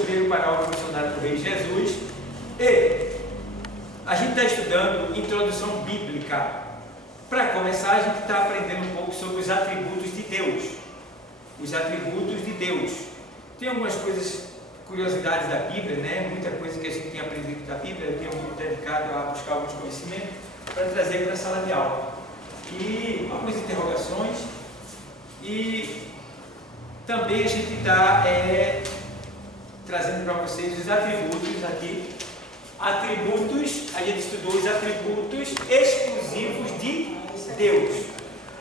obreiro para a obra missionária do Rei Jesus. E a gente está estudando introdução bíblica. Para começar, a gente está aprendendo um pouco sobre os atributos de Deus. Os atributos de Deus. Tem algumas coisas, curiosidades da Bíblia, né? Muita coisa que a gente tem aprendido da Bíblia. Eu tenho me dedicado a buscar alguns conhecimentos para trazer para a sala de aula. E algumas interrogações. E também a gente está trazendo para vocês os atributos aqui. Atributos, a gente estudou os atributos exclusivos de Deus.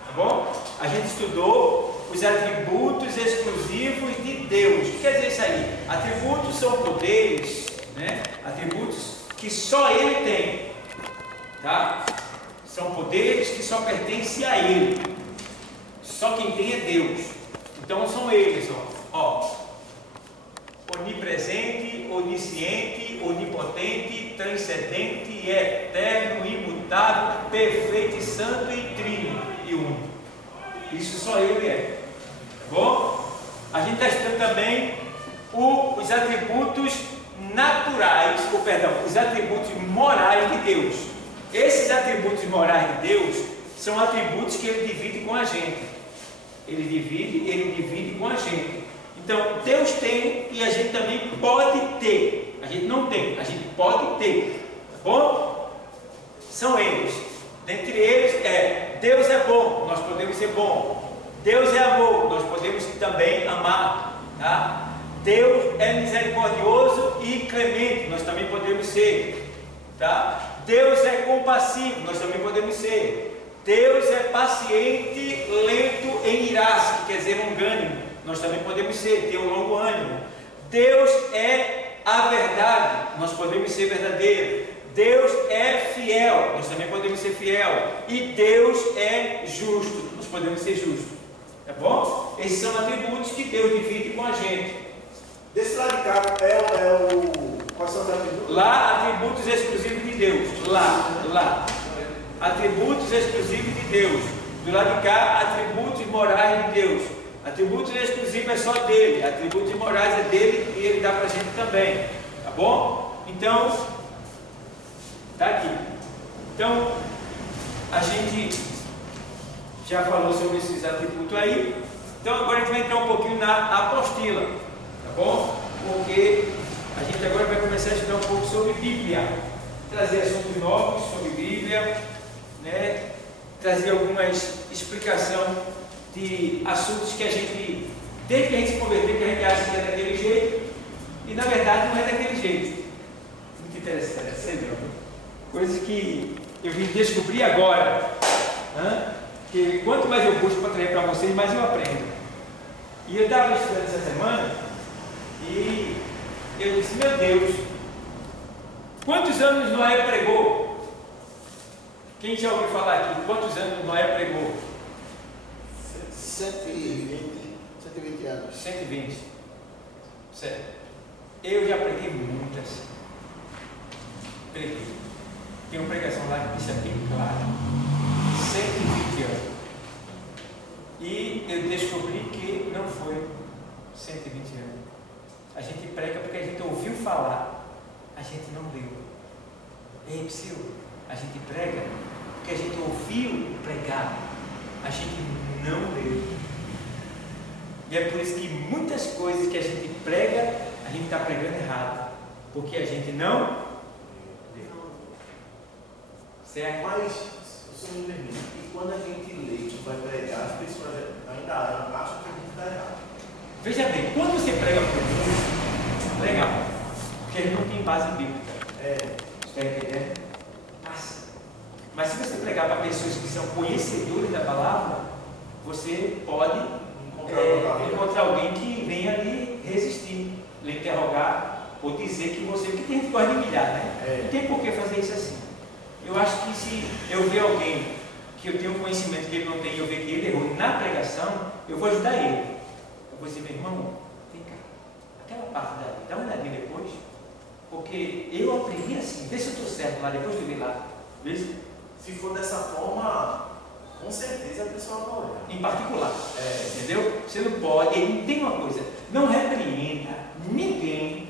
Tá bom? A gente estudou os atributos exclusivos de Deus. O que quer dizer isso aí? Atributos são poderes, né? Atributos que só Ele tem. Tá? São poderes que só pertencem a Ele. Só quem tem é Deus. Então são eles, ó. Onipresente, onisciente, onipotente, transcendente, eterno, imutável, perfeito e santo e trino e único. Isso só Ele é. Tá bom? A gente está estudando também os atributos naturais, os atributos morais de Deus. Esses atributos morais de Deus são atributos que Ele divide com a gente. Ele divide com a gente. Então, Deus tem e a gente também pode ter. A gente não tem, a gente pode ter. Tá bom? São eles. Dentre eles Deus é bom, nós podemos ser bom. Deus é amor, nós podemos também amar. Tá? Deus é misericordioso e clemente, nós também podemos ser. Tá? Deus é compassivo, nós também podemos ser. Deus é paciente, lento em irar-se, que quer dizer longânimo, nós também podemos ser, ter um longo ânimo. Deus é a verdade, nós podemos ser verdadeiros. Deus é fiel, nós também podemos ser fiel. E Deus é justo, nós podemos ser justos. Tá bom? Esses são atributos que Deus divide com a gente. Desse lado de cá quais são os atributos? Lá, atributos exclusivos de Deus. Lá. Atributos exclusivos de Deus. Do lado de cá, atributos morais de Deus. Atributos exclusivos é só dele. Atributos morais é dele e ele dá para a gente também. Tá bom? Então, tá aqui. Então, a gente já falou sobre esses atributos aí. Então, agora a gente vai entrar um pouquinho na apostila. Tá bom? Porque a gente agora vai começar a estudar um pouco sobre Bíblia. Trazer assuntos novos sobre Bíblia. Né, trazer algumas explicações de assuntos que a gente, desde que a gente se converteu, que a gente acha que é daquele jeito, e na verdade não é daquele jeito. Muito interessante, entendeu? Coisas que eu vim descobrir agora, que quanto mais eu busco para trazer para vocês, mais eu aprendo. E eu estava estudando essa semana, e eu disse, meu Deus, quantos anos Noé pregou? Quem já ouviu falar aqui? Quantos anos Noé pregou? 120 anos. 120. Certo. Eu já preguei muitas. Preguei. Tem uma pregação lá que deixa bem claro. 120 anos. E eu descobri que não foi 120 anos. A gente prega porque a gente ouviu falar. A gente não leu. Ei, Psyu, a gente prega porque a gente ouviu pregar, a gente não leu. E é por isso que muitas coisas que a gente prega, a gente está pregando errado, porque a gente não leu. Certo? Mas, se você me permite, e quando a gente lê que vai pregar, as pessoas ainda acham que a gente está errado. Veja bem, quando você prega para o mundo, legal, porque ele não tem base bíblica. Está entendendo? Mas se você pregar para pessoas que são conhecedores da palavra, você pode encontrar alguém que venha lhe resistir, lhe interrogar, ou dizer que você... Porque tem gente que gosta de humilhar, né? Não tem por que fazer isso assim. Eu acho que se eu ver alguém que eu tenho conhecimento que ele não tem e eu ver que ele errou na pregação, eu vou ajudar ele. Eu vou dizer, meu irmão, vem cá, aquela parte dali, dá uma olhadinha depois, porque eu aprendi assim, vê se eu estou certo lá, depois de ver lá. Vê? Se for dessa forma, com certeza a pessoa vai olhar. Em particular, entendeu? Você não pode, não tem uma coisa, não repreenda ninguém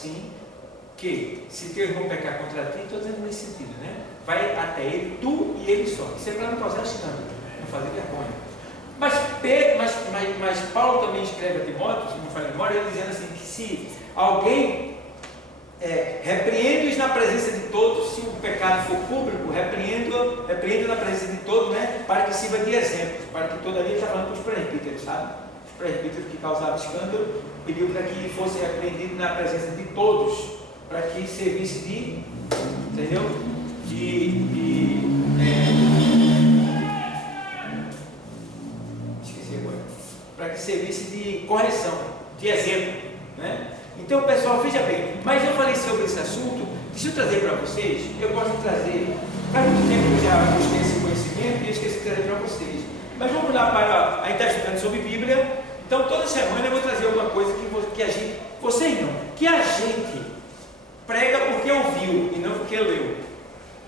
assim, que se teu irmão pecar contra ti, estou dizendo nesse sentido, né? Vai até ele, tu e ele só. Isso é para não causar escândalo, não fazer vergonha. Mas Paulo também escreve a Timóteo, se não falha a memória, ele dizendo assim, que se alguém repreende-os na presença de todos, se o pecado for público, repreende na presença de todos, né? Para que sirva de exemplo, para que todavia ele está falando para os presbíteros, sabe? Os presbíteros que causavam escândalo, pediu para que fosse repreendido na presença de todos, para que servisse de, entendeu? Esqueci agora. Para que servisse de correção, de exemplo, né? Então, pessoal, veja bem, mas eu falei sobre esse assunto, deixa eu trazer para vocês, eu gosto de trazer, faz muito tempo que eu já busquei esse conhecimento e eu esqueci de trazer para vocês. Mas vamos lá para, a gente está estudando sobre Bíblia, então toda semana eu vou trazer alguma coisa que a gente, vocês não, que a gente prega porque ouviu e não porque leu.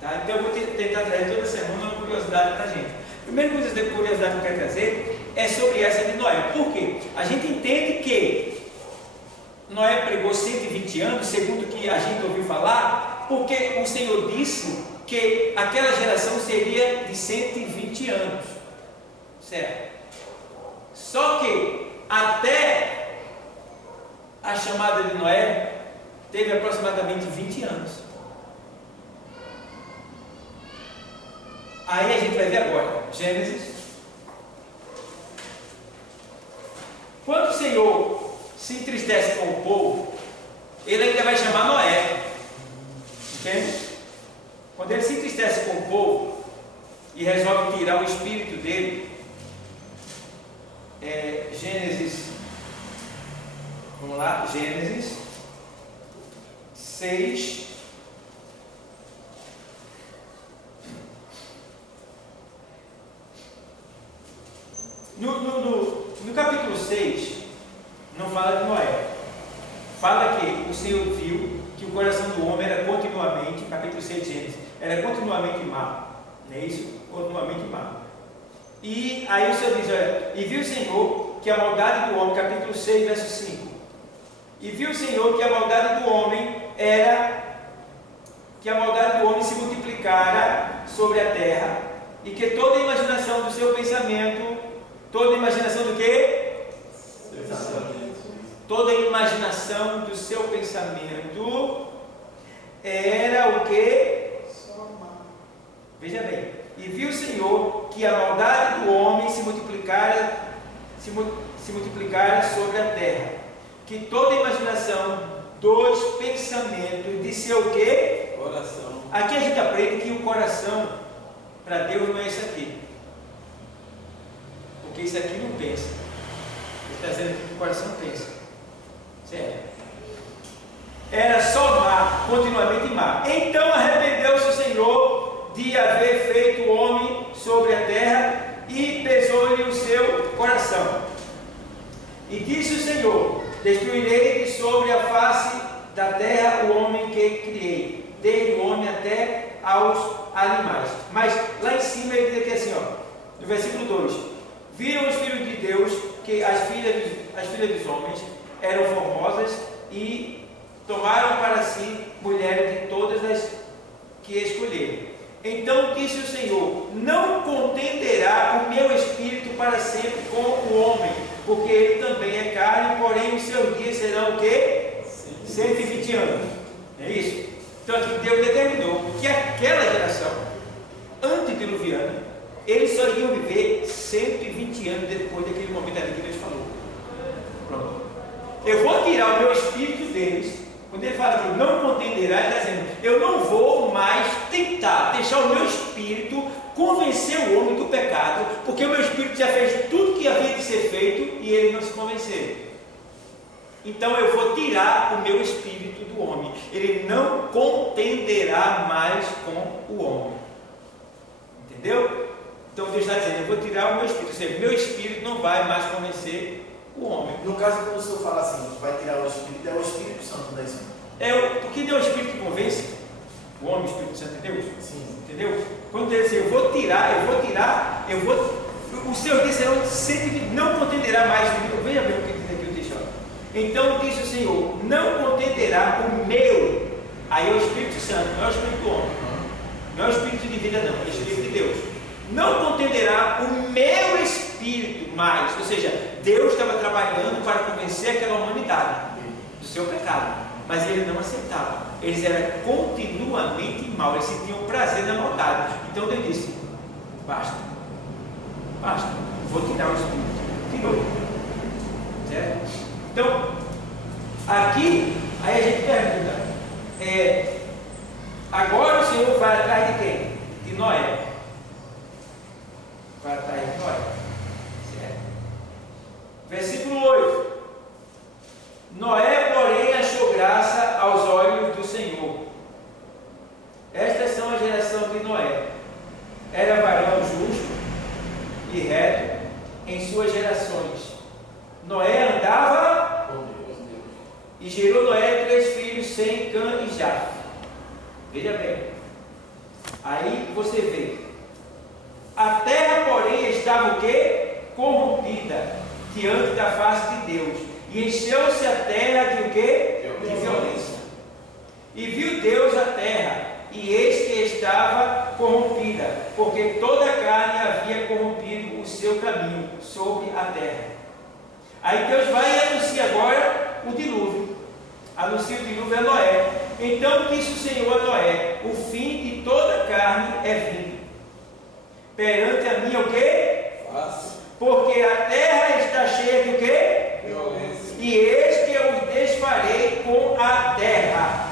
Tá? Então eu vou tentar trazer toda semana uma curiosidade para a gente. A primeira curiosidade que eu quero trazer é sobre essa de Noé. Por quê? A gente entende que Noé pregou 120 anos, segundo o que a gente ouviu falar, porque o Senhor disse que aquela geração seria de 120 anos. Certo? Só que até a chamada de Noé teve aproximadamente 20 anos. Aí a gente vai ver agora, Gênesis. Quando o Senhor se entristece com o povo, ele ainda vai chamar Noé. Entende? Quando ele se entristece com o povo e resolve tirar o espírito dele, Gênesis, vamos lá, Gênesis 6, no capítulo 6, não fala de Noé, fala que o Senhor viu que o coração do homem era continuamente, capítulo 6 de Gênesis, era continuamente má, não é isso? Continuamente má. E aí o Senhor diz, olha, e viu o Senhor que a maldade do homem, capítulo 6, verso 5, e viu o Senhor que a maldade do homem se multiplicara sobre a terra, e que toda a imaginação do seu pensamento, toda a imaginação do quê? Toda a imaginação do seu pensamento era o quê? Veja bem, e viu o Senhor que a maldade do homem se multiplicara sobre a terra, que toda a imaginação dos pensamentos de seu quê? Coração. Aqui a gente aprende que o coração para Deus não é isso aqui, porque isso aqui não pensa. Ele está dizendo que o coração pensa, certo? Era só má, continuamente má. Então arrependeu-se o Senhor de haver feito o homem sobre a terra, e pesou-lhe o seu coração. E disse o Senhor: destruirei de sobre a face da terra o homem que criei, desde o homem até aos animais. Mas lá em cima ele diz aqui assim, ó, no versículo 2: viram os filhos de Deus que as filhas dos homens eram formosas, e tomaram para si mulheres de todas as que escolheram. Então disse o Senhor: não contenderá o meu espírito para sempre com o homem, porque ele também é carne, porém os seus dias serão o quê? 120 anos. É isso? Então aqui Deus determinou que aquela geração antediluviana, eles só iriam viver 120 anos depois daquele momento ali que Deus falou. Pronto. Eu vou tirar o meu espírito deles. Quando ele fala que não contenderá, ele está dizendo: eu não vou mais tentar deixar o meu espírito convencer o homem do pecado, porque o meu espírito já fez tudo que havia de ser feito e ele não se convenceu. Então eu vou tirar o meu espírito do homem. Ele não contenderá mais com o homem. Entendeu? Então Deus está dizendo: eu vou tirar o meu espírito. Ou seja, meu espírito não vai mais convencer o homem. No caso, quando o Senhor fala assim, vai tirar o Espírito, é o Espírito Santo da Senhor. Porque Deus é o Espírito que convence o homem, o Espírito Santo de Deus. Sim. Entendeu? Quando Deus diz: eu vou tirar, os seus dias serão 120, não contenderá mais. Veja bem o que diz aqui o texto. Então diz o Senhor: não contenderá o meu, aí é o Espírito Santo, não é o Espírito do homem, não é o Espírito de vida, não, é o Espírito de Deus. Não contenderá o meu Espírito mais, ou seja, Deus estava trabalhando para convencer aquela humanidade do seu pecado, mas ele não aceitava. Eles eram continuamente mal, eles sentiam prazer na maldade. Então Deus disse: basta, vou tirar o Espírito. Tirou, certo? Então, aqui, aí a gente pergunta, agora o Senhor vai atrás de quem? De Noé. Vai atrás de Noé, certo? Versículo 8: Noé, porém, achou graça aos olhos do Senhor. Estas são a geração de Noé. Era varão justo e reto em suas gerações. Noé andava com Deus. E gerou Noé 3 filhos, Sem, Cã e Jafé. Veja bem. Aí você vê. A terra, porém, estava o quê? Corrompida diante da face de Deus. E encheu-se a terra de o quê? De violência. E viu Deus a terra, e eis que estava corrompida, porque toda a carne havia corrompido o seu caminho sobre a terra. Aí Deus vai e anuncia agora o dilúvio. Anuncia o dilúvio a Noé. Então disse o Senhor a Noé: o fim de toda a carne é vindo. Perante a mim o quê? Porque a terra está cheia de o quê? Violência. E eis que eu os desfarei com a terra.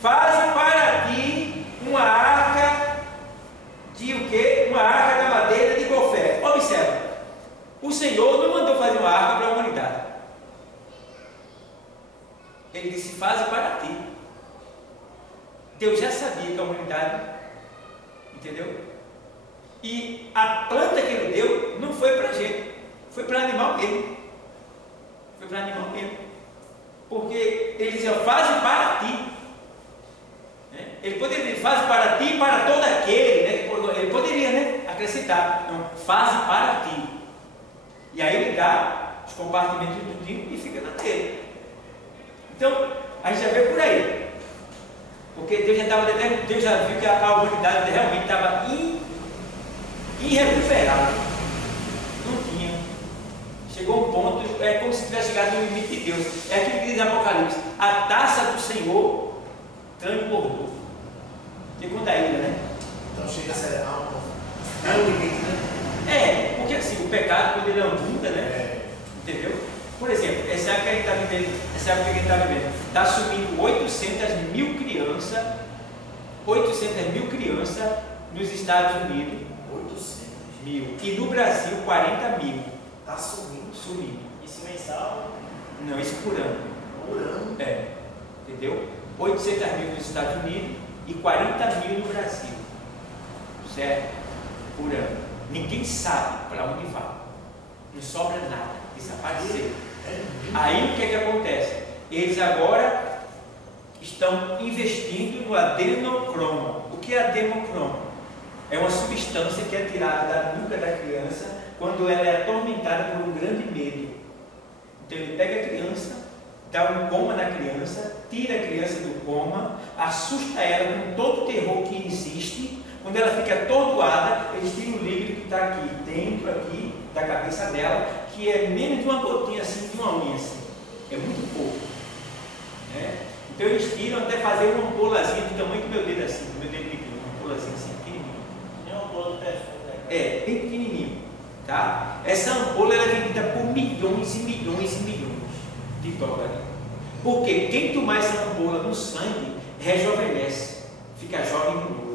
Faze para ti uma arca de o quê? Uma arca da madeira de gofé. Observa, o Senhor não mandou fazer uma arca para a humanidade. Ele disse: faze para ti. Deus já sabia que a humanidade, entendeu? E a planta que ele deu não foi para a gente, foi para animal mesmo. Foi para animal mesmo. Porque ele dizia: faze para ti. Ele poderia dizer: faze para ti e para todo aquele, né? Ele poderia, né, acrescentar: não, faze para ti. E aí ele dá os compartimentos do tipo e fica na dele. Então, a gente já vê por aí. Porque Deus já viu que a humanidade realmente estava irrecuperável. Não tinha. Chegou um ponto, é como se tivesse chegado no limite de Deus. É aquilo que diz Apocalipse: a taça do Senhor transbordou. Porque quando a ilha, né? Então chega a ser é o limite, né? Porque assim, o pecado, quando ele abunda, né? Entendeu? Por exemplo, essa época que a gente está vivendo, está subindo 800 mil crianças nos Estados Unidos. 800 mil. E no Brasil, 40 mil. Está subindo. Isso mensal? Não, isso por ano. Por ano? Entendeu? 800 mil nos Estados Unidos e 40 mil no Brasil. Certo? Por ano. Ninguém sabe para onde vai. Não sobra nada. Desapareceu. Aí o que é que acontece? Eles agora estão investindo no adenocromo. O que é adenocromo? É uma substância que é tirada da nuca da criança quando ela é atormentada por um grande medo. Então ele pega a criança, dá um coma na criança, tira a criança do coma, assusta ela com todo o terror que existe. Quando ela fica atordoada, eles tiram o líquido que está aqui dentro aqui da cabeça dela, que é menos de uma gotinha assim, de uma unha assim. É muito pouco. Então eles tiram até fazer uma ampolazinha do tamanho do meu dedo assim, do meu dedo pequeno, uma ampolazinha assim, pequenininha. É uma ampola de perfume, né? Bem pequenininho. Tá? Essa ampola é vendida por milhões e milhões e milhões de dólares. Porque quem tomar essa ampola no sangue rejuvenesce, fica jovem de novo.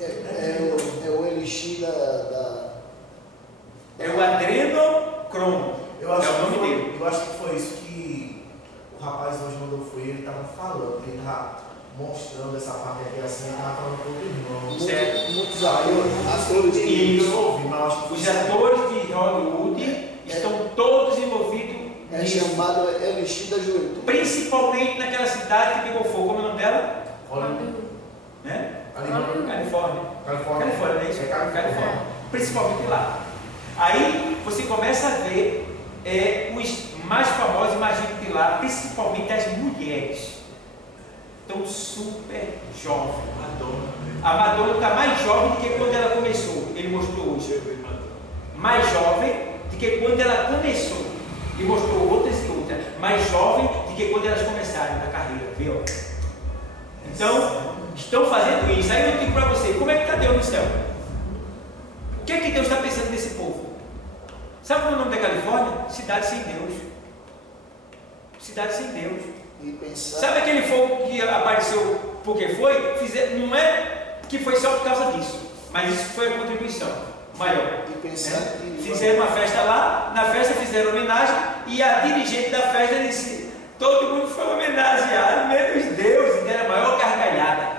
É o elixir É o adrenocromo. É o nome dele. Eu acho que foi isso que o rapaz hoje mandou foi, ele estava falando, ele estava mostrando essa parte aqui assim, ele estava falando com o irmão. Certo. Muitos atores Os atores de Hollywood estão todos envolvidos nisso. chamado elixir da juventude. Principalmente naquela cidade que pegou fogo. Como é o nome dela? Hollywood. Califórnia. Califórnia, não é isso? Califórnia. Principalmente lá. Aí você começa a ver os mais famosos e mais ricos de lá, principalmente as mulheres, estão super jovens. A Madonna está mais jovem do que quando ela começou, ele mostrou hoje. Mais jovem do que quando ela começou. E mostrou outras e outras. Mais jovem do que quando elas começaram na carreira, viu? Então, estão fazendo isso. Aí eu digo para você, como é que está Deus no céu? O que é que Deus está pensando nesse povo? Sabe qual é o nome da Califórnia? Cidade sem Deus. Cidade sem Deus. E pensar. Sabe aquele fogo que apareceu porque foi? Não é que foi só por causa disso, mas isso foi a contribuição maior. E pensar que. Fizeram uma festa lá, na festa fizeram homenagem e a dirigente da festa disse: todo mundo foi homenageado, menos Deus, e deram a maior gargalhada.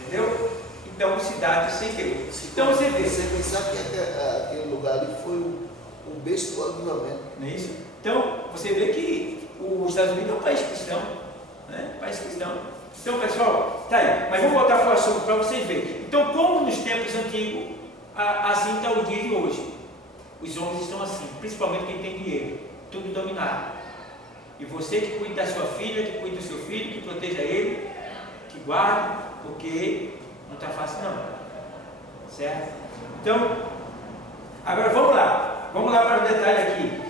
Entendeu? Então, cidade sem Deus. Então você vê. Você pensar que aquele lugar ali foi o berço do avivamento. Não é isso? Então, você vê que os Estados Unidos é um país cristão. Né? País cristão. Então, pessoal, tá aí. Mas vamos voltar para o assunto para vocês verem. Então, como nos tempos antigos, assim está o dia de hoje. Os homens estão assim, principalmente quem tem dinheiro. Tudo dominado. E você que cuida da sua filha, que cuida do seu filho, que proteja ele, que guarde, porque não está fácil não. Certo? Então, agora vamos lá. Vamos lá para o detalhe aqui.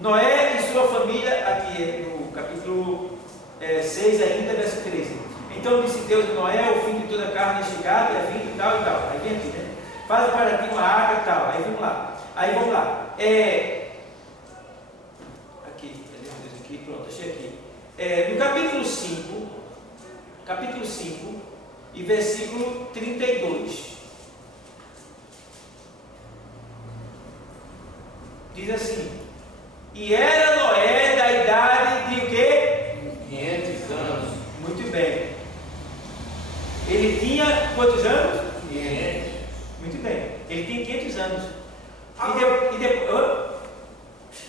Noé e sua família, aqui no capítulo 6 ainda, verso 13. Então disse Deus a Noé: o fim de toda carne é chegado, é vindo e tal e tal. Aí vem aqui, né? Faz para ti uma arca e tal. Aí vamos lá. Vamos lá. Aqui, pronto, achei aqui. No capítulo 5 e versículo 32. Diz assim: e era Noé da idade de o quê? 500 anos. Muito bem. Ele tinha quantos anos? 500. Muito bem. Ele tinha 500 anos. Ah, E depois.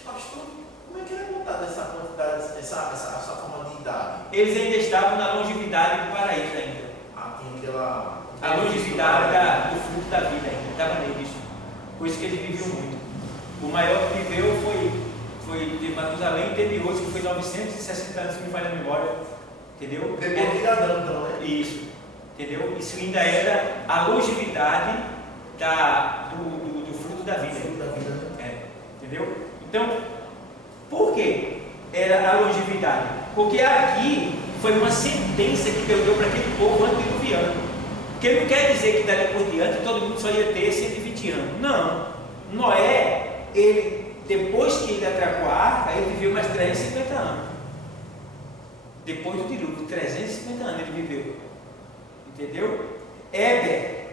Pastor, como é que é montada essa quantidade, essa forma de idade? Eles ainda estavam na longevidade do paraíso ainda. Tem aquela. A longevidade do fruto da vida ainda. Estava neles. Por isso que eles viviam muito. O maior que viveu foi de Matusalém, teve outro que foi 960 anos, se me falha a memória. Entendeu? Depois de Adão, então, né? Isso. Entendeu? Isso ainda era a longevidade do fruto da vida. Fruto da vida, né? Entendeu? Então, por que era a longevidade? Porque aqui foi uma sentença que Deus deu para aquele povo antediluviano. Porque não quer dizer que dali por diante todo mundo só ia ter 120 anos. Não. Noé, depois que ele atracou a arca, ele viveu mais 350 anos. Depois do dilúvio, 350 anos ele viveu. Entendeu? Éber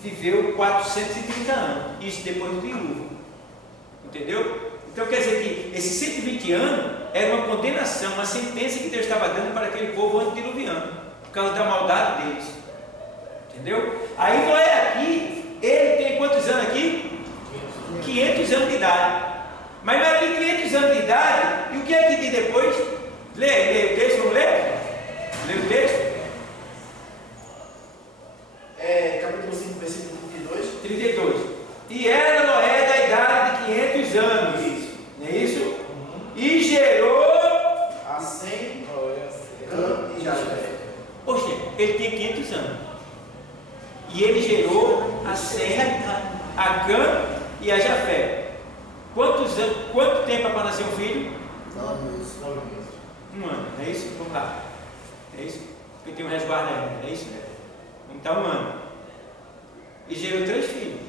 viveu 430 anos. Isso depois do dilúvio. Entendeu? Então quer dizer que esses 120 anos era uma condenação, uma sentença que Deus estava dando para aquele povo antediluviano, por causa da maldade deles. Entendeu? Aí Noé aqui, ele tem quantos anos aqui? 500 anos de idade. Mas não é aqui 500 anos de idade. E o que é que diz depois? Lê o texto, vamos ler? Lê o texto? Capítulo 5, versículo 32. 32. E era Noé da idade de 500 anos. Isso. Não é isso? Uhum. E gerou A Sem, Cã e Jafé. Poxa, ele tinha 500 anos. E ele gerou a Sem, a Cã e a Jafé. Quanto tempo é para nascer um filho? 9 meses. 9 meses. Um ano, não é isso? Vamos lá. É isso? Porque tem um resguardo ainda, não é isso? Então, um ano. E gerou 3 filhos.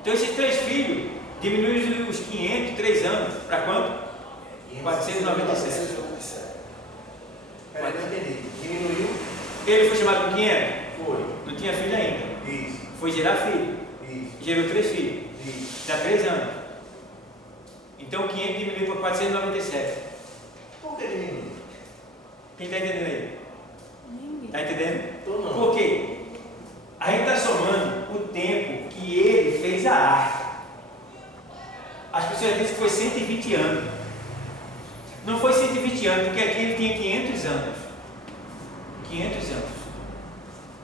Então, esses 3 filhos diminuem os 500, 3 anos, para quanto? 497. Peraí, não entendi. Diminuiu? Ele foi chamado com 500? Foi. Não tinha filho ainda. Isso. Foi gerar filho. Isso. Gerou 3 filhos. Isso. Dá 3 anos. Então 500 diminuiu para 497. Por que diminuiu? Quem está entendendo aí? Está entendendo? Tô não. Por quê? A gente está somando o tempo que ele fez a arca. As pessoas dizem que foi 120 anos. Não foi 120 anos, porque aqui ele tinha 500 anos. 500 anos.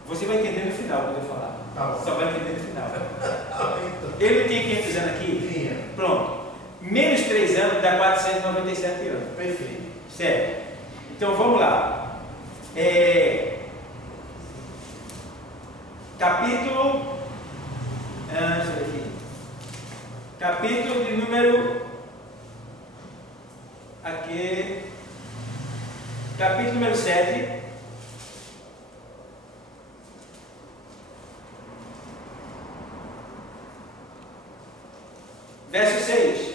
Você vai entender no final quando eu falar. Tá bom. Só vai entender no final. Ele tinha 500 anos aqui. Pronto. Menos 3 anos dá 497 anos. Perfeito. Certo? Então vamos lá. Capítulo. Deixa eu ver aqui. Capítulo de número. Aqui. Capítulo número 7. Verso 6.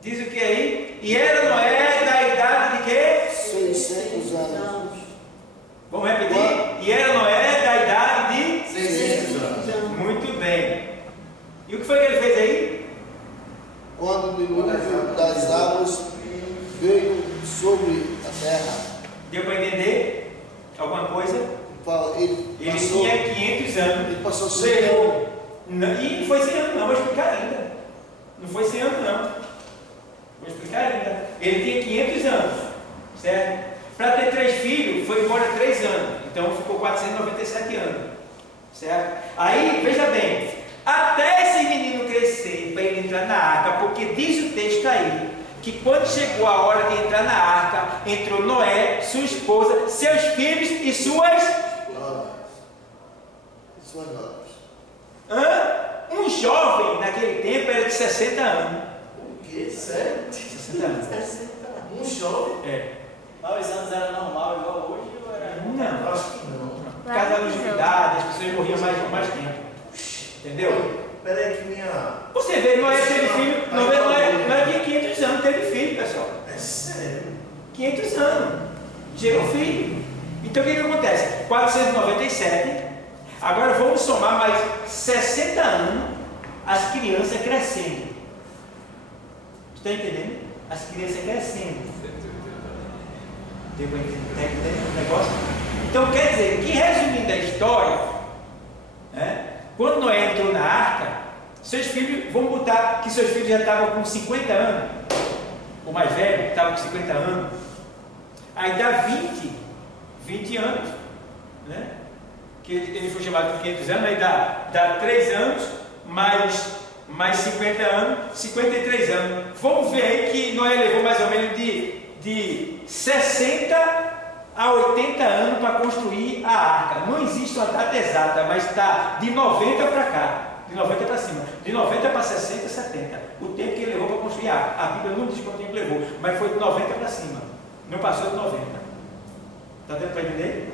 Diz o que aí? E era Noé da idade de quê? 600 anos. Vamos repetir? E era Noé da idade de 600 anos. Muito bem. E o que foi que ele fez aí? Quando o dilúvio das águas veio sobre a terra. Deu para entender alguma coisa? Ele Ele passou, tinha 500 anos. ele passou 100 anos. Não, e não foi 100 anos, não. Vou explicar ainda. Não foi 100 anos, não. Vou explicar ainda. Ele tinha 500 anos, certo? Para ter 3 filhos, foi embora 3 anos. Então ficou 497 anos, certo? Aí, veja bem, até esse menino crescer, para ele entrar na arca, porque diz o texto aí, que quando chegou a hora de entrar na arca, entrou Noé, sua esposa, seus filhos e suas... Suas notas. Um jovem naquele tempo era de 60 anos. O quê? Sério? 60 anos. 60 anos. Um jovem? É. Mas os anos era normal igual hoje ou era? Não. Acho que não. Por causa da longevidade, as pessoas morriam mais tempo. Entendeu? Peraí que minha... Você vê, Noé teve filho. Noé tinha 500 anos, teve filho, pessoal. É sério? 500 anos. Gerou filho. Então o que acontece? 497. Agora vamos somar mais 60 anos as crianças crescendo. Está entendendo? As crianças crescendo. Deu para entender o negócio? Então quer dizer que, resumindo a história, né, quando Noé entrou na arca, seus filhos, vamos botar que seus filhos já estavam com 50 anos, o mais velho estava com 50 anos, aí dá 20 anos, né? Que ele foi chamado de 500 anos, aí dá 3 anos, mais 50 anos, 53 anos. Vamos ver aí que Noé levou mais ou menos de 60 a 80 anos para construir a arca. Não existe uma data exata, mas está de 90 para cá, de 90 para cima, de 90 para 60, 70. O tempo que ele levou para construir a arca. A Bíblia não diz quanto tempo levou, mas foi de 90 para cima, não passou de 90. Está dando para entender?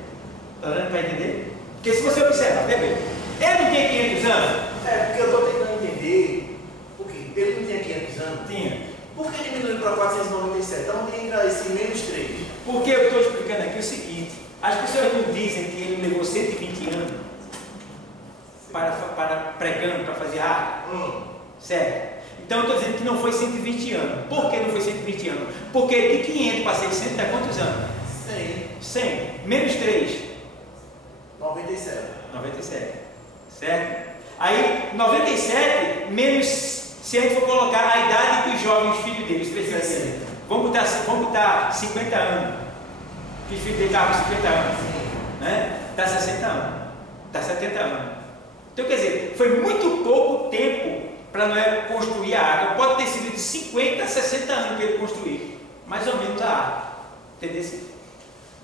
Está dando para entender? Porque se você observar, vê bem, ele não tinha 500 anos? É, porque eu estou tentando entender. Por quê? Ele não tinha 500 anos? Tinha. Por que diminuiu para 497? Então tem que entrar esse menos 3. Porque eu estou explicando aqui o seguinte: as pessoas não dizem que ele levou 120 anos para pregando, para fazer arca. Certo? Então eu estou dizendo que não foi 120 anos. Por que não foi 120 anos? Porque de 500 para 600 dá quantos anos? 100. Menos 3. 97. Certo? Aí, 97 menos, se a gente for colocar a idade que os jovens filhos deles precisam. Vamos botar 50 anos. Que os filhos dele estavam com 50 anos. Né? Dá 60 anos. Dá 70 anos. Então, quer dizer, foi muito pouco tempo para Noé construir a arca. Pode ter sido de 50 a 60 anos que ele construiu. Mais ou menos a arca. Entendeu?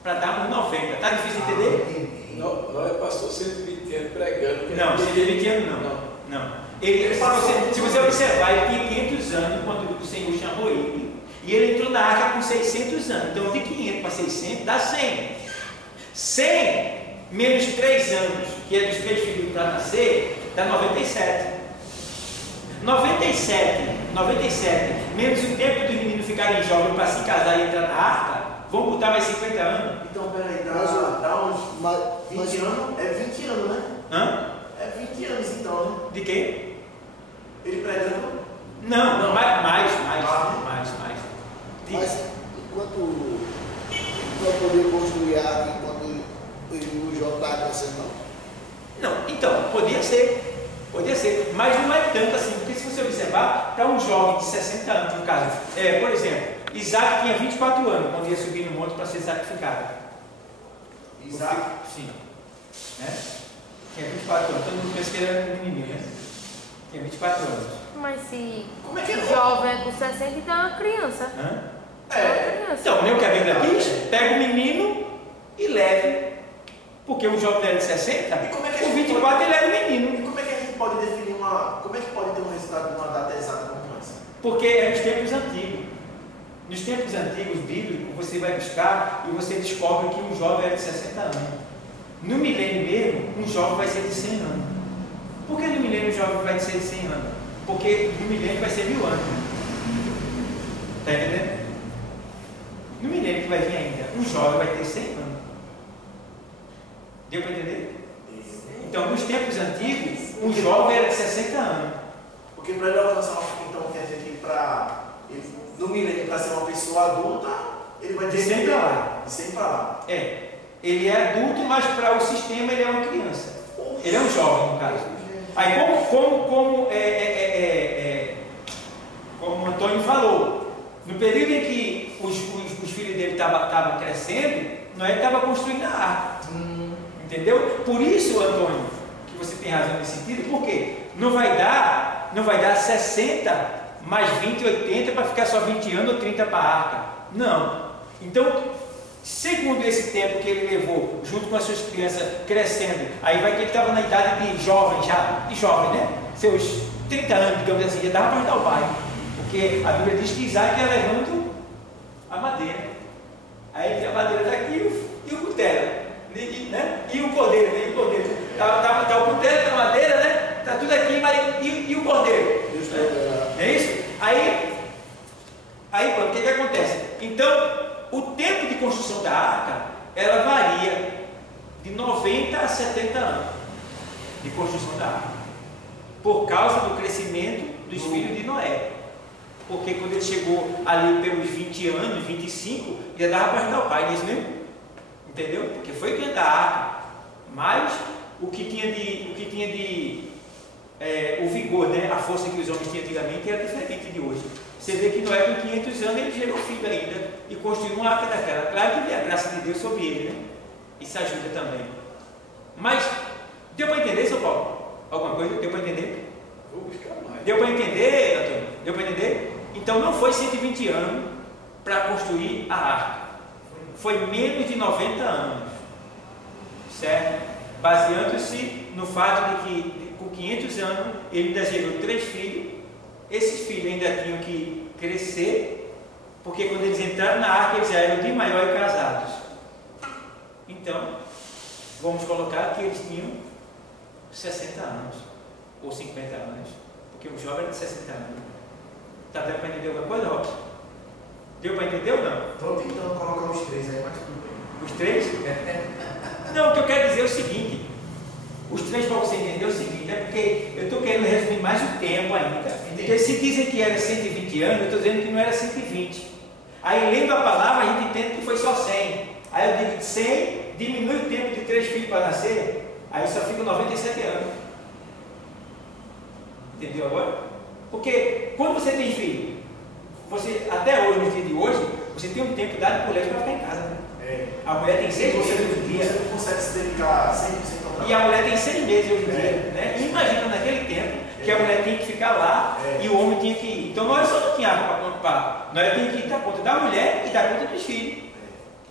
Para dar uns 90. Está difícil de entender? Noé passou 120 anos pregando. Não, 120 anos não. Se você observar, ele tinha 500 anos quando o Senhor chamou ele. E ele entrou na arca com 600 anos. Então, de 500 para 600 dá 100. 100 menos 3 anos, que é dos 3 filhos para nascer, dá 97. 97 menos o tempo dos meninos ficarem jovens para se casar e entrar na arca, vamos botar mais 50 anos. Então, peraí, dá uns 20 anos? É 20 anos, né? Hã? É 20 anos então, né? De quê? Ele pregando? Não, mais. Mas enquanto poder construir a arca, enquanto o João está crescendo, não? Não, então, podia ser, mas não é tanto assim, porque se você observar, para um jovem de 60 anos, no caso, por exemplo, Isaac tinha 24 anos quando ia subir no monte para ser sacrificado. Isaac? Sim. Tinha 24 anos, todo mundo pensa que ele era um menino, né? Tem 24 anos. Mas se Como é que é? jovem é com 60, então é uma criança. Hã? É uma criança. Então, nem o que a Bíblia diz, pega o menino e leve. Porque o jovem era de 60, E como é que a com gente 24 ele era o menino. E como é que a gente pode definir como é que pode ter um resultado de uma data exata como essa? Porque é nos tempos antigos. Nos tempos antigos bíblicos, você vai buscar e você descobre que um jovem era de 60 anos. No milênio mesmo, um jovem vai ser de 100 anos. Por que no milênio o jovem vai ser de 100 anos? Porque no milênio vai ser 1000 anos. Está entendendo? No milênio que vai vir ainda, um jovem vai ter 100 anos. Deu para entender? Então, nos tempos antigos, um jovem era de 60 anos. Porque para ele alcançar, então, quer dizer que no milênio, para ser uma pessoa adulta, ele vai ter De 100 para lá. De 100 para lá. É, ele é adulto, mas para o sistema ele é uma criança. Ele é um jovem, no caso. Aí, como o Antônio falou, no período em que os filhos dele estavam crescendo, Noé estava construindo a arca. Entendeu? Por isso, Antônio, que você tem razão nesse sentido, porque não vai dar 60 mais 20, 80 para ficar só 20 anos ou 30 para a arca. Não. Então, segundo esse tempo que ele levou, junto com as suas crianças crescendo, aí vai que ele estava na idade de jovem já, né? Seus 30 anos, digamos assim, já dava para ajudar o pai. Porque a Bíblia diz que Isaac ia levando a madeira. Aí a madeira está aqui e o cutelo. Né? E o cordeiro, né? E o cordeiro. Tá o cutelo, tá a madeira, né? Está tudo aqui, mas e o cordeiro? É isso? Aí pronto, o que acontece? Então, o tempo de construção da arca, ela varia de 90 a 70 anos de construção da arca, por causa do crescimento dos filhos de Noé. Porque quando ele chegou ali pelos 20 anos, 25, já dava para ajudar o pai, não é isso mesmo? Entendeu? Porque foi dentro da arca, mas o vigor, né? A força que os homens tinham antigamente era diferente de hoje. Você vê que Noé, com 500 anos, ele gerou filho ainda e construiu uma arca daquela. Claro que a graça de Deus sobre ele, né? Isso ajuda também. Mas, deu para entender, São Paulo? Alguma coisa? Deu para entender? Vou buscar mais. Deu para entender, Antônio? Deu para entender? Então, não foi 120 anos para construir a arca. Foi menos de 90 anos. Certo? Baseando-se no fato de que, com 500 anos, ele ainda gerou 3 filhos. Esses filhos ainda tinham que crescer, porque quando eles entraram na arca, eles já eram de maior e casados. Então, vamos colocar que eles tinham 60 anos, ou 50 anos, porque o jovem era de 60 anos. Está dando para entender alguma coisa, Robson? Deu para entender ou não? Estou tentando colocar os 3 aí, mas tudo bem. Os 3? Não, o que eu quero dizer é o seguinte. Os 3 para você entender é o seguinte, é porque eu estou querendo resumir mais o tempo ainda. Porque se dizem que era 120 anos, eu estou dizendo que não era 120. Aí lendo a palavra, a gente entende que foi só 100. Aí eu digo 100, diminui o tempo de 3 filhos para nascer, aí só fica 97 anos. Entendeu agora? Porque quando você tem filho, você, até hoje, no dia de hoje, você tem um tempo dado por lei para ficar em casa. Né? A mulher tem 6 meses hoje em dia. Você não consegue se dedicar 100% ao trabalho. E a mulher tem 6 meses hoje em dia. Né? E imagina naquele tempo que a mulher tinha que ficar lá e o homem tinha que ir. Então nós só não tinha água para preocupar. Nós tinha que dar conta da mulher e dar conta dos filhos.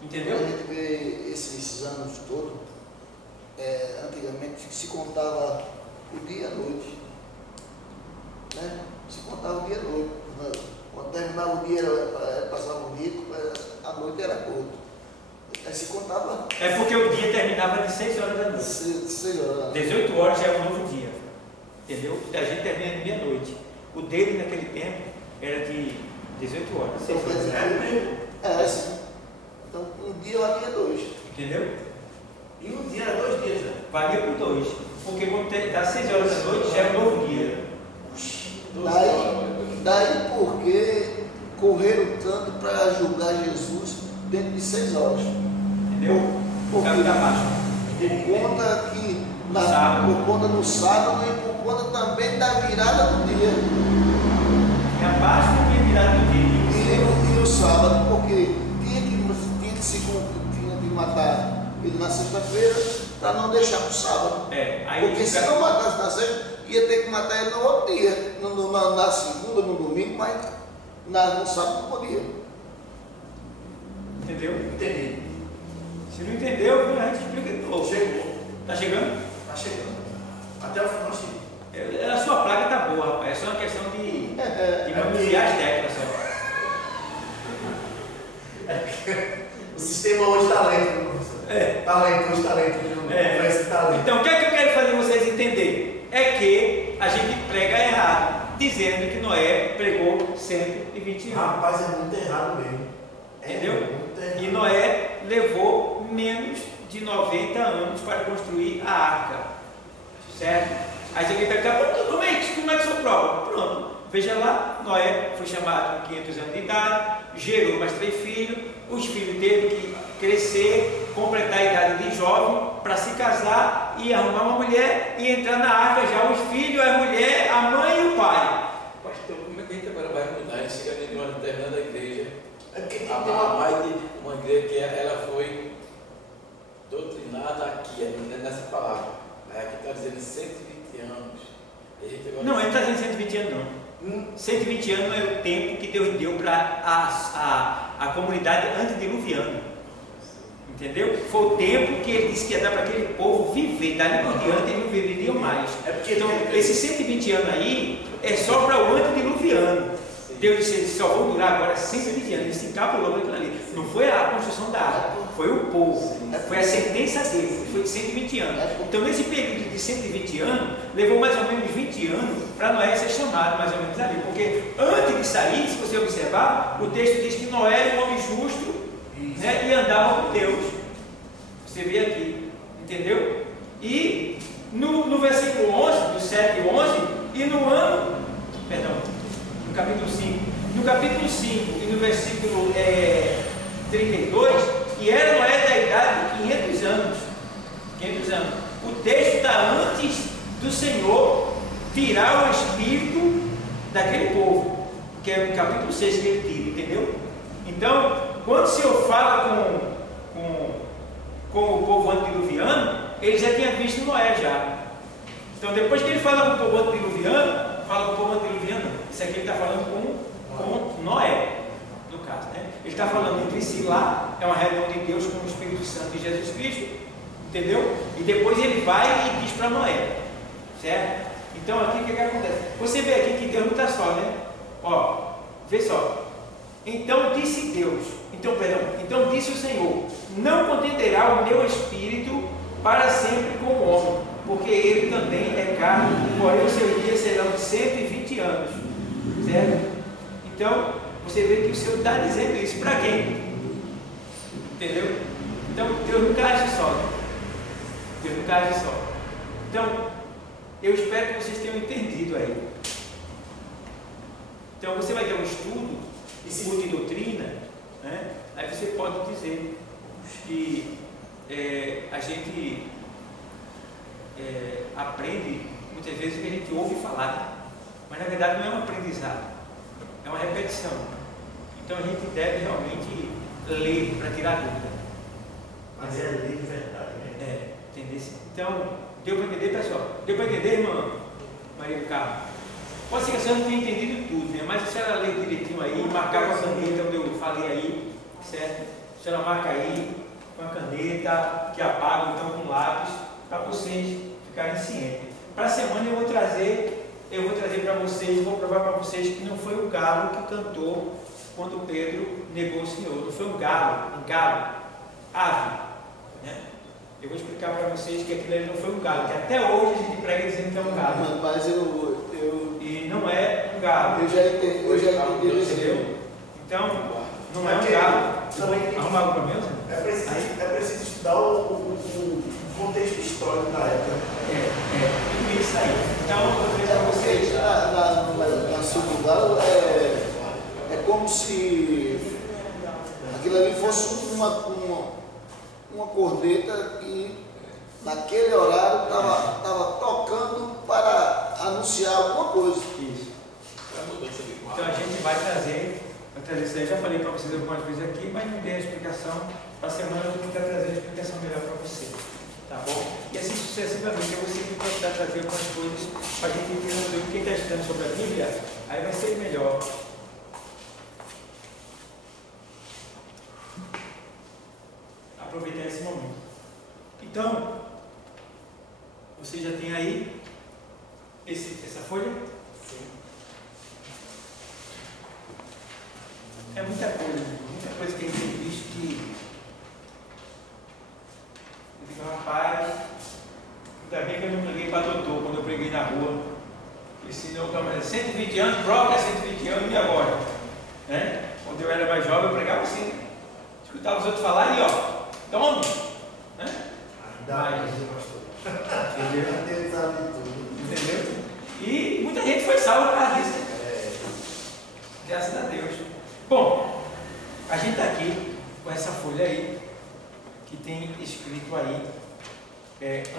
Entendeu? A gente vê esses anos todos, antigamente se contava o dia e a noite. Né? Se contava o dia e a noite. Quando terminava o dia, passava o dia, a noite era curta. Aí se contava. É porque o dia terminava de 6 horas da noite. 6 horas. 18 horas já é um novo dia. Entendeu? A gente termina de meia-noite. O dele naquele tempo era de 18 horas. 6 Então, horas. sim. Então, um dia valia 2. Entendeu? E um dia era 2 dias, né? Valia por 2. Porque quando dá 6 horas da noite já é um novo dia. Daí porque correram tanto para julgar Jesus dentro de 6 horas. Entendeu? Por Por conta que Sábado. por conta do sábado e por conta também da virada do dia. E a Páscoa tinha virado do dia. E o sábado, porque tinha que matar ele na sexta-feira para não deixar para o sábado. Aí Porque se fica- não matasse na sexta, ia ter que matar ele no outro dia, na segunda, no domingo, mas no sábado não podia. Entendeu? Entendi. Se não entendeu, a gente explica de novo. Chegou. Tá chegando? Tá chegando. Até o final chega. A sua placa tá boa, rapaz. É só uma questão de manusear as teclas só. O sistema hoje está lento, professor. Está lento, hoje está lento. Tá lento. Então, o que é que eu quero fazer vocês entenderem? É que a gente prega errado, dizendo que Noé pregou 120 anos. Rapaz, é muito errado mesmo. Entendeu? Muito errado. E Noé levou menos de 90 anos para construir a arca. Certo? Aí você vai perguntar, como é que isso prova? Pronto. Veja lá, Noé foi chamado com 500 anos de idade, gerou mais 3 filhos, os filhos teve que crescer, completar a idade de jovem para se casar e arrumar uma mulher e entrar na arca já os filhos, a mulher, a mãe e o pai. Pastor, como é que a gente agora vai mudar? A gente chega dentro de uma determinada igreja, É porque tem a mais de uma igreja que ela foi doutrinada aqui, nessa palavra. Aqui está dizendo 120 anos. E a gente agora... Não, ele não está dizendo 120 anos não. 120 anos é o tempo que Deus deu para a comunidade antediluviana. Entendeu? Foi o tempo que ele disse que ia dar para aquele povo viver. Dali por diante eles não viveriam mais. Então, esses 120 anos aí é só para o antediluviano. Deus disse, ele só vão durar agora 120 anos. Ele se encapulou daquilo ali. Não foi a construção da arca, foi o povo. Foi a sentença dele, foi de 120 anos. Então, nesse período de 120 anos, levou mais ou menos 20 anos para Noé ser chamado, mais ou menos ali. Porque antes de sair, se você observar, o texto diz que Noé era um homem justo, né, e andava com Deus. Você vê aqui, entendeu? E no versículo 11, do 7 e 11, e no ano, perdão, no capítulo 5, no capítulo 5 e no versículo 32, e era Noé da idade de 500 anos. 500 anos. O texto está antes do Senhor tirar o espírito daquele povo, que é no capítulo 6 que ele tira, entendeu? Então, quando o Senhor fala com o povo antediluviano, ele já tinha visto Noé já. Então, depois que ele fala com o povo antediluviano, isso aqui ele está falando com Noé, no caso, né? Ele está falando entre si lá, é uma reunião de Deus com o Espírito Santo e Jesus Cristo, entendeu? E depois ele vai e diz para Noé, certo? Então, aqui o que acontece? Você vê aqui que Deus não está só, né? Ó, vê só. Então disse o Senhor, não contenderá o meu espírito para sempre com o homem, porque ele também é carne, porém os seus dias serão de 120 anos, certo? Então, você vê que o Senhor está dizendo isso para quem? Entendeu? Então, Deus nunca age só, né? Deus nunca age só. Então, eu espero que vocês tenham entendido aí. Então, você vai ter um estudo de doutrina, né? Aí você pode dizer que a gente aprende muitas vezes o que a gente ouve falar, mas na verdade não é um aprendizado, é uma repetição. Então a gente deve realmente ler para tirar dúvida. Mas é ler de verdade, né? Entendeu? Então, deu para entender, pessoal? Deu para entender, irmã Maria do Carmo? Pode ser que a senhora não tenha entendido tudo, né? Mas a senhora lê direitinho aí, marcar com a caneta onde eu falei aí, certo? A senhora marca aí com a caneta, que apaga então com lápis, para vocês ficarem cientes. Para a semana eu vou trazer para vocês, vou provar para vocês que não foi o galo que cantou quando Pedro negou o Senhor, não foi um galo, ave, né? Eu vou explicar para vocês que aquilo ali não foi um galo, que até hoje a gente prega dizendo que é um galo. Mas E não é um galo. Eu já entendi isso. Entendeu? Então, não é um galo. Arruma algo para mim, É preciso estudar o contexto histórico da época. Tudo isso aí. Então, eu vou dizer para vocês. Na sua galo é como se aquilo ali fosse uma corneta que naquele horário estava tocando para anunciar alguma coisa. Isso. Então a gente vai trazer isso aí. Eu já falei para vocês algumas vezes aqui, mas não dei a explicação. Para a semana eu vou tentar trazer a explicação melhor para vocês. Tá? Tá bom? E assim sucessivamente, eu vou sempre tentar trazer algumas coisas para a gente entender. Quem está estudando sobre a Bíblia, aí vai ser melhor. Aproveitar esse momento. Então, você já tem aí essa folha? Sim. É muita coisa que a gente tem visto que eu digo, rapaz, ainda bem que eu não preguei para doutor quando eu preguei na rua. Ensinou 120 anos, prova que é 120 anos, e agora? Né? Quando eu era mais jovem, eu pregava assim. Escutava os outros falarem e ó, tome! Né? Entendeu? Deus sabe de tudo. Entendeu? E muita gente foi salva por causa disso. Graças a Deus. Bom, a gente está aqui com essa folha aí, que tem escrito aí,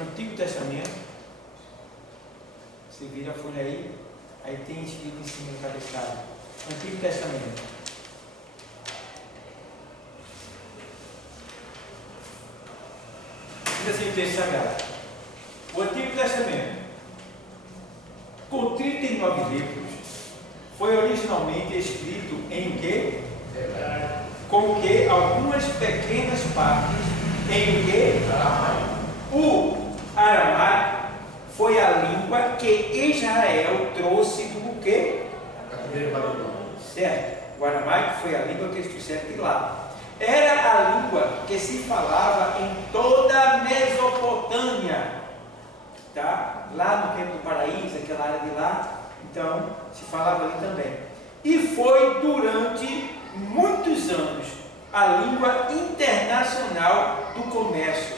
Antigo Testamento. Você vira a folha aí tem escrito em cima do cabeçalho, Antigo Testamento. Diz assim o texto sagrado. O Antigo Testamento, com 39 livros, foi originalmente escrito em quê? Com que algumas pequenas partes em que o aramaico foi a língua que Israel trouxe do quê? Certo. O aramaico foi a língua que eles trouxeram de lá. Era a língua que se falava em toda a Mesopotâmia, tá? Lá no Tempo do Paraíso, aquela área de lá, então se falava ali também. E foi durante muitos anos a língua internacional do comércio.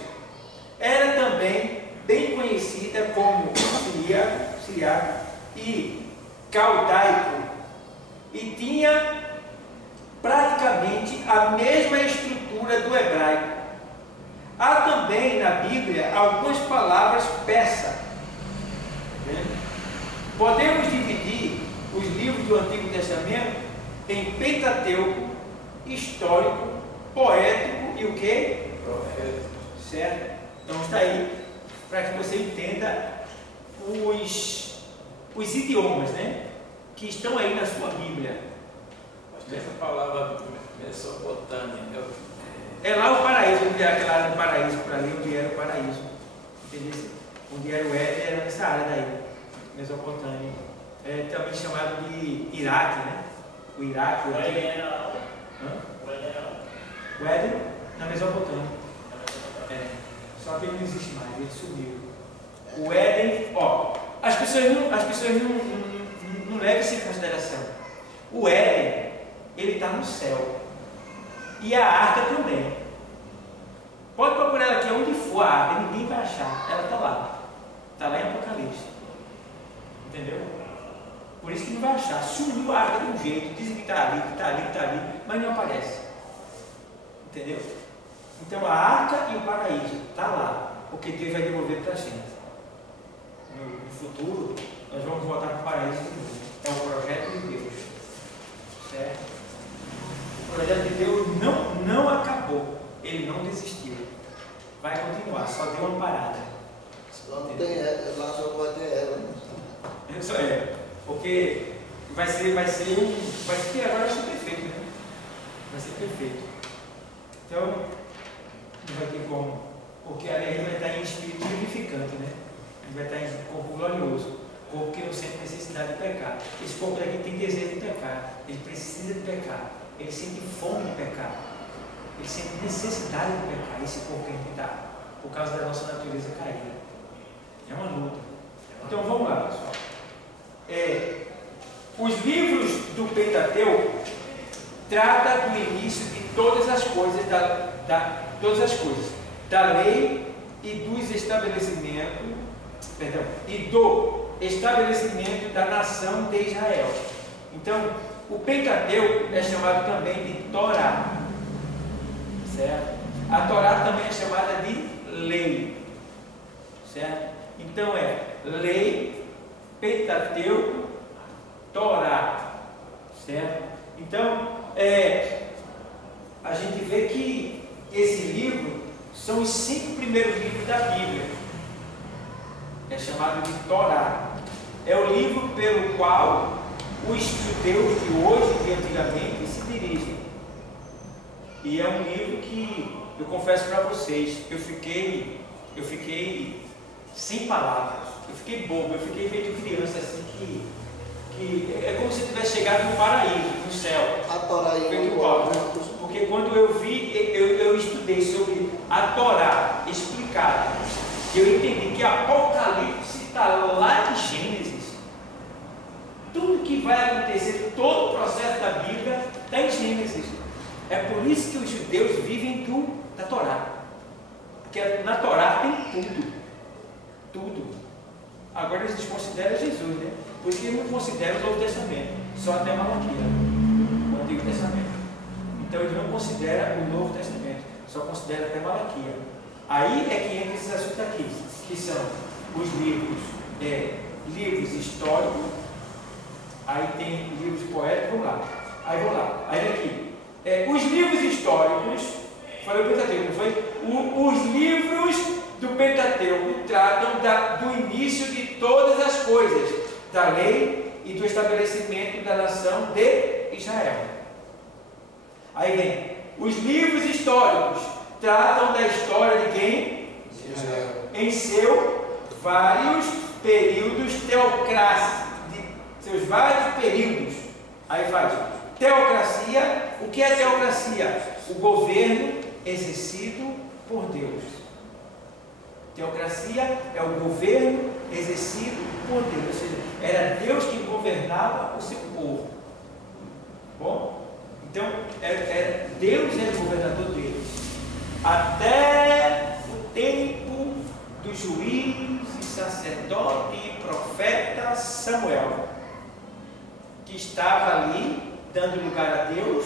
Era também bem conhecida como siriaco e caldaico, e tinha praticamente a mesma estrutura do hebraico. Há também na Bíblia algumas palavras persas. Podemos dividir os livros do Antigo Testamento em Pentateuco, histórico, poético e o quê? Profeta. Certo? Então está aí, para que você entenda os idiomas, né, que estão aí na sua Bíblia. Mas tem essa palavra Mesopotâmia. É lá o paraíso, onde era aquela área do paraíso, por ali onde era o paraíso. Entendeu? Onde era o Éden, era nessa área daí, Mesopotâmia. É também chamado de Iraque, né? O Iraque. O Éden era lá. Hã? O Éden era lá. O Éden na Mesopotâmia. Só que ele não existe mais, ele sumiu. O Éden, ó, as pessoas não levam isso em consideração. O Éden, ele está no céu. E a arca também. Pode procurar ela aqui onde for a arca, ninguém vai achar. Ela está lá. Está lá em Apocalipse. Entendeu? Por isso que não vai achar. Sumiu a arca de um jeito, dizem que está ali, que está ali, que está ali, mas não aparece. Entendeu? Então a arca e o paraíso está lá, porque Deus vai devolver para a gente. No futuro, nós vamos voltar para o paraíso de novo. É um projeto de Deus. Certo? O projeto de Deus não acabou. Ele não desistiu. Vai continuar, só deu uma parada. Lá não tem ela, lá só pode ter ela. Isso é, porque vai ser que agora vai ser perfeito, né? Vai ser perfeito. Então, não vai ter como, porque ali a gente vai estar em espírito vivificante, né? A gente vai estar em corpo glorioso, corpo que não sente necessidade de pecar. Esse corpo daqui tem desejo de pecar, ele precisa de pecar, ele sente fome de pecar, ele sente necessidade de pecar, esse corpo que a gente está, por causa da nossa natureza caída. É uma luta. Então vamos lá, pessoal. Os livros do Pentateuco tratam do início de todas as coisas da lei e dos estabelecimentos, e do estabelecimento da nação de Israel. Então, o Pentateuco é chamado também de Torá, certo? A Torá também é chamada de lei, certo? Então é lei, Pentateuco, Torá, certo? Então, a gente vê que esse livro são os 5 primeiros livros da Bíblia. É chamado de Torá. É o livro pelo qual os judeus de hoje e de antigamente se dirigem. E é um livro que, eu confesso para vocês, eu fiquei sem palavras, eu fiquei bobo, eu fiquei feito criança assim que é como se eu tivesse chegado no paraíso, no céu. A Torá aí Feito Paulo, porque quando eu vi, eu estudei sobre a Torá explicada, eu entendi que Apocalipse está lá em Gênesis. Tudo que vai acontecer, todo o processo da Bíblia está em Gênesis. É por isso que os judeus vivem da Torá. Porque na Torá tem tudo. Agora eles desconsideram Jesus, né? Por isso que eles não consideram o Novo Testamento, só até Malaquia, o Antigo Testamento. Então eles não consideram o Novo Testamento, só consideram até Malaquia. Aí é que entra esses assuntos aqui, que são os livros históricos, aí tem livros poéticos, vamos lá. Aí aqui, os livros históricos, falei o Pentateuco, não foi? Os livros do Pentateuco tratam do início de todas as coisas, da lei e do estabelecimento da nação de Israel. Aí vem, os livros históricos tratam da história de quem? Israel. Em seus vários períodos teocráticos, seus vários períodos. Aí faz teocracia. O que é teocracia? O governo exercido por Deus. Teocracia é o governo exercido por Deus, ou seja, era Deus que governava o seu povo. Bom, então Deus era o governador deles até o tempo do juiz e sacerdote e profeta Samuel, que estava ali dando lugar a Deus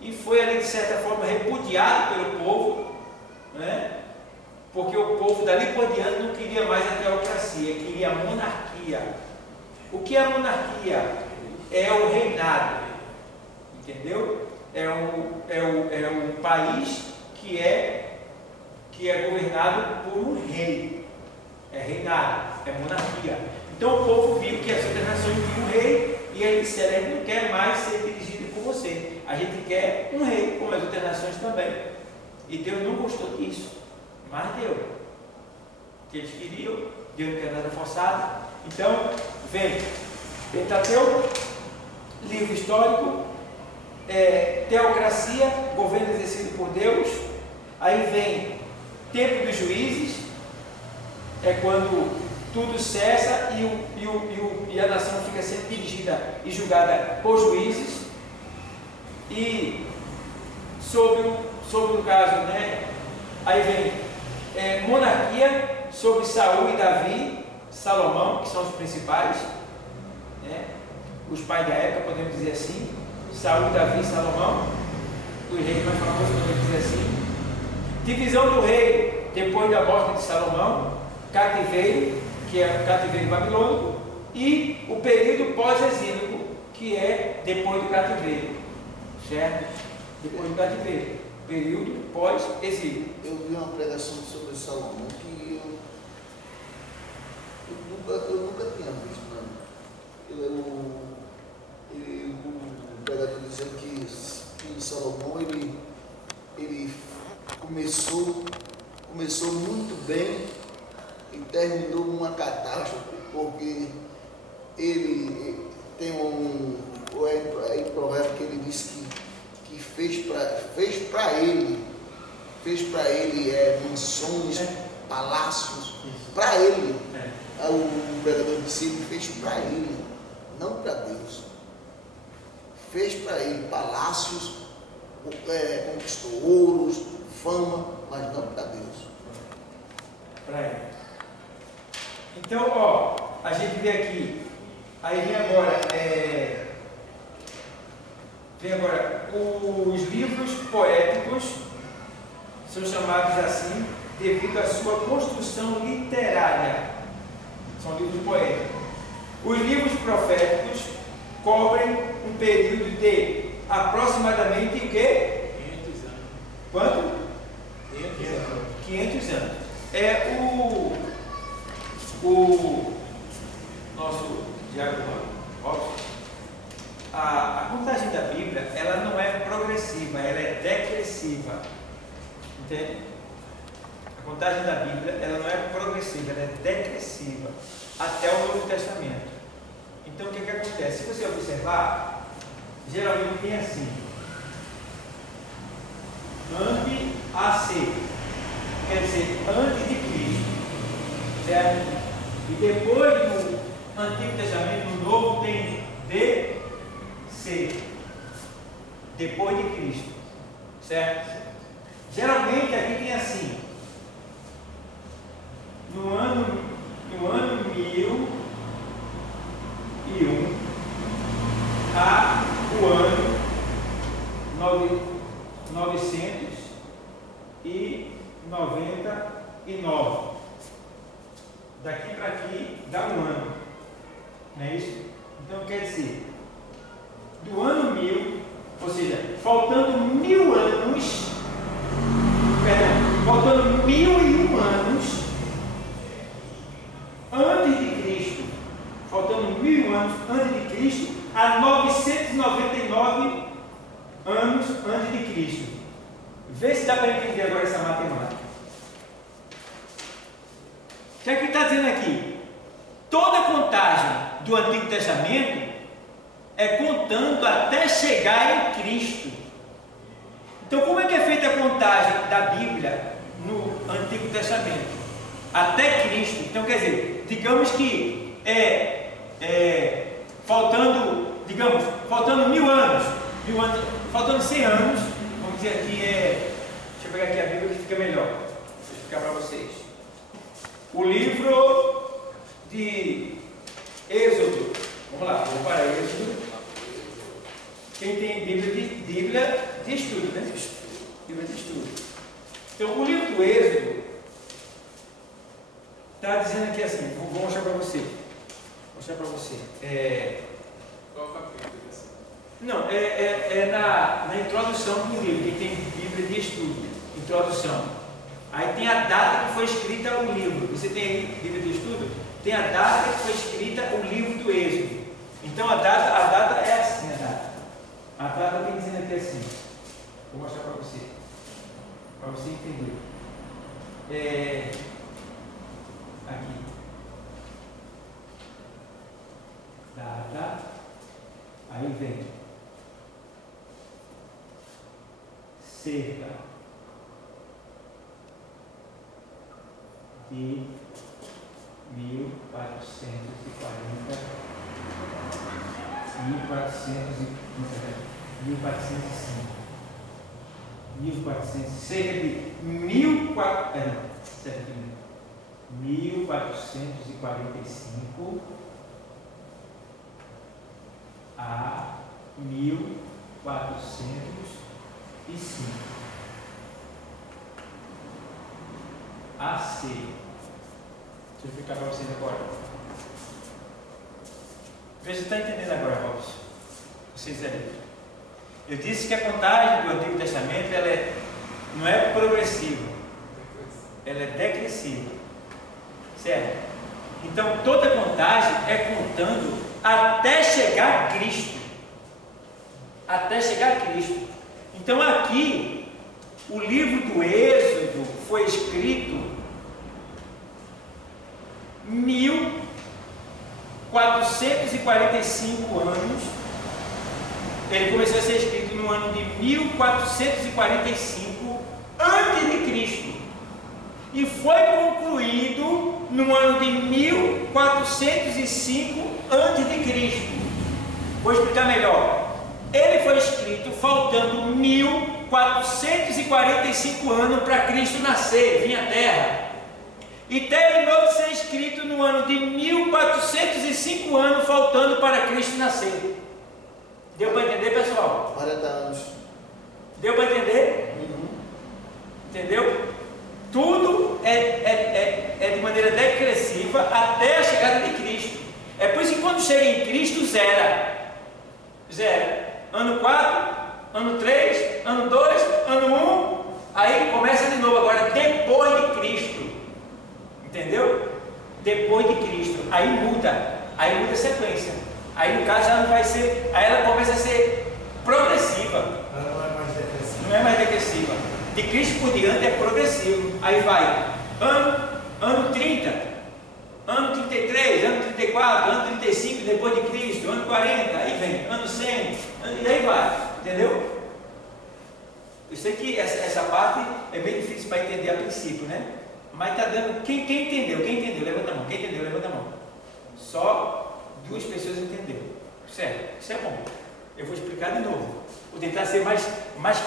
e foi ali de certa forma repudiado pelo povo, né? Porque o povo dali por diante não queria mais a teocracia, queria a monarquia. O que é a monarquia? É o reinado, entendeu? É um país que é governado por um rei, é reinado, é monarquia. Então o povo viu que as outras nações viam um rei e eles disseram: a gente não quer mais ser dirigido por você, a gente quer um rei, como as outras nações também. E Deus não gostou disso. Mas deu. Que eles queriam, Deus não quer nada forçado. Então, vem Pentateuco, livro histórico, teocracia, governo exercido por Deus. Aí vem tempo dos juízes, é quando tudo cessa e a nação fica sempre dirigida e julgada por juízes. E sobre o caso, né? Aí vem monarquia, sobre Saul e Davi, Salomão, que são os principais, né? Os pais da época, podemos dizer assim. Saul, Davi e Salomão, os reis mais famosos, podemos dizer assim. Divisão do rei depois da morte de Salomão, cativeiro, que é o cativeiro babilônico, e o período pós-exílico, que é depois do cativeiro, certo? Depois do cativeiro, período pós-exílio. Eu vi uma pregação sobre Salomão que eu nunca tinha visto, né? O pregador dizendo que Salomão ele começou muito bem e terminou numa catástrofe, porque ele tem um provérbio que ele disse que fez para ele mansões, palácios, para ele. O pregador disse: ele fez para ele, não para Deus. Fez para ele palácios, conquistou ouros, fama, mas não para Deus. Para ele. Então, a gente vê aqui, aí vem agora, os livros poéticos são chamados assim devido à sua construção literária. São livros poéticos. Os livros proféticos cobrem um período de aproximadamente o quê? 500 anos. Quanto? 500 anos. O nosso diácono Robson, a contagem da Bíblia, ela não é progressiva, ela é decressiva. Entende? A contagem da Bíblia, ela não é progressiva, ela é decressiva até o Novo Testamento. Então, o que acontece? Se você observar, geralmente tem assim: ante AC, quer dizer, antes de Cristo, certo? E depois do Antigo Testamento, no Novo, tem DC, depois de Cristo, certo? Geralmente aqui tem assim: no ano 1001 a o ano 999. Daqui para aqui dá um ano, não é isso? Então quer dizer, do ano 1000, ou seja, faltando 1000 anos, faltando 1001 anos antes de Cristo, faltando 1000 anos antes de Cristo, a 999 anos antes de Cristo. Vê se dá para entender agora essa matemática. O que é que está dizendo aqui? Toda a contagem do Antigo Testamento é contando até chegar em Cristo. Então, como é que é feita a contagem da Bíblia no Antigo Testamento? Até Cristo. Então, quer dizer, digamos que faltando 1000 anos, faltando 100 anos, vamos dizer aqui, deixa eu pegar aqui a Bíblia que fica melhor, deixa eu explicar para vocês. O livro de Êxodo, vamos lá, vou para Êxodo. Quem tem Bíblia de estudo, né? Bíblia de estudo. Então, o livro do Êxodo está dizendo aqui assim, vou mostrar para você. Qual capítulo? Não, na introdução do livro, que tem Bíblia de estudo, introdução. Aí tem a data que foi escrita o livro. Você tem aí Bíblia de estudo? Tem a data que foi escrita o livro do Êxodo. Então a data é assim, a data tem dizendo aqui assim. Vou mostrar para você entender. Aqui. Data. Aí vem cerca de 1440 cerca de 1445 a 1405 AC. Deixa eu explicar para vocês agora. Vê se está entendendo agora, Robson. Vocês aí. Eu disse que a contagem do Antigo Testamento não é progressiva, ela é decressiva. Certo? Então toda contagem é contando até chegar a Cristo. Até chegar a Cristo. Então aqui, o livro do Êxodo foi escrito 1445 anos. Ele começou a ser escrito no ano de 1445 antes de Cristo e foi concluído no ano de 1405 antes de Cristo. Vou explicar melhor. Ele foi escrito faltando 1445 anos para Cristo nascer, vir à Terra. E terminou de ser escrito no ano de 1405 anos, faltando para Cristo nascer. Deu para entender, pessoal? 40 anos. Deu para entender? Entendeu? Tudo é de maneira decressiva até a chegada de Cristo. É por isso que quando chega em Cristo, zera. Ano 4, ano 3, ano 2, ano 1. Aí começa de novo agora, depois de Cristo. Entendeu? Depois de Cristo. Aí muda a sequência. Aí no caso já não vai ser, aí ela começa a ser progressiva. Ela não é mais depressiva. Não é mais degressiva. De Cristo por diante é progressivo. Aí vai ano 30, ano 33, ano 34, ano 35 depois de Cristo, ano 40, aí vem ano 100, e aí vai, entendeu? Eu sei que essa parte é bem difícil para entender a princípio, né? Mas está dando. Quem entendeu? Levanta a mão. Quem entendeu? Levanta a mão. Só 2 pessoas entenderam. Certo? Isso é bom. Eu vou explicar de novo. Vou tentar ser mais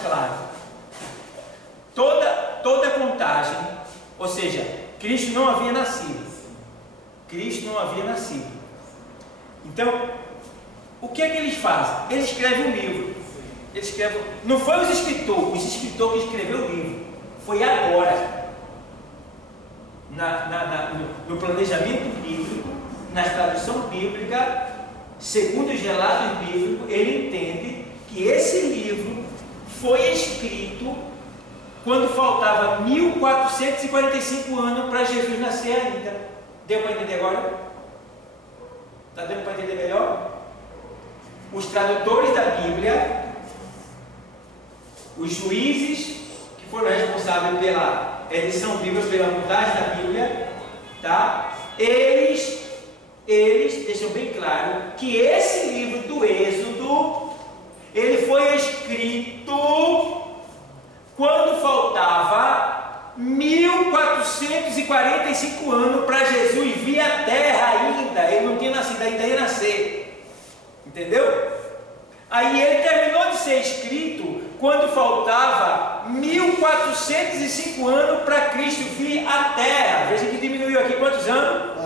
claro. Toda contagem, ou seja, Cristo não havia nascido. Cristo não havia nascido. Então, o que é que eles fazem? Eles escrevem um livro. Eles escrevem. Não foi os escritores que escreveu o livro. Foi agora. No planejamento bíblico, na tradução bíblica, segundo os relatos bíblicos, ele entende que esse livro foi escrito quando faltava 1445 anos para Jesus nascer ainda. Deu para entender agora? Está dando para entender melhor? Os tradutores da Bíblia, os juízes que foram responsáveis pela edição bíblica, pela montagem da Bíblia, tá? Eles deixam bem claro que esse livro do Êxodo, ele foi escrito quando faltava 1445 anos para Jesus vir à Terra ainda. Ele não tinha nascido, ainda ia nascer. Entendeu? Aí ele terminou de ser escrito quando faltava 1405 anos para Cristo vir à Terra. Veja que diminuiu aqui quantos anos?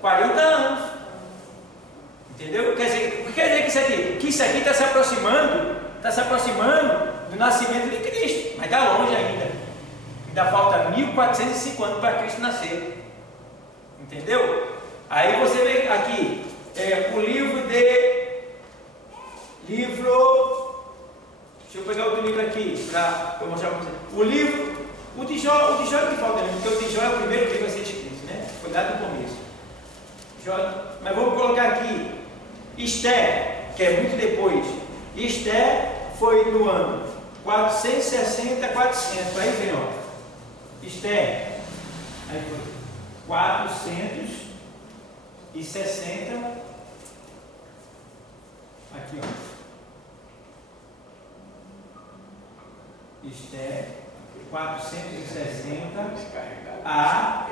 40 anos. Entendeu? Quer dizer, o que quer dizer que isso aqui está se aproximando do nascimento de Cristo, mas está longe ainda. Ainda falta 1405 anos para Cristo nascer. Entendeu? Aí você vê aqui o livro. Deixa eu pegar outro livro aqui para mostrar para vocês. O de Jó é o que falta, porque o de Jó é o primeiro livro a ser escrito, né? Foi lá no começo. Mas vamos colocar aqui Esther, que é muito depois. Esther foi no ano 460, 400. Aí vem, ó. Esther. Aí foi 460. Aqui, ó. Esther 460 a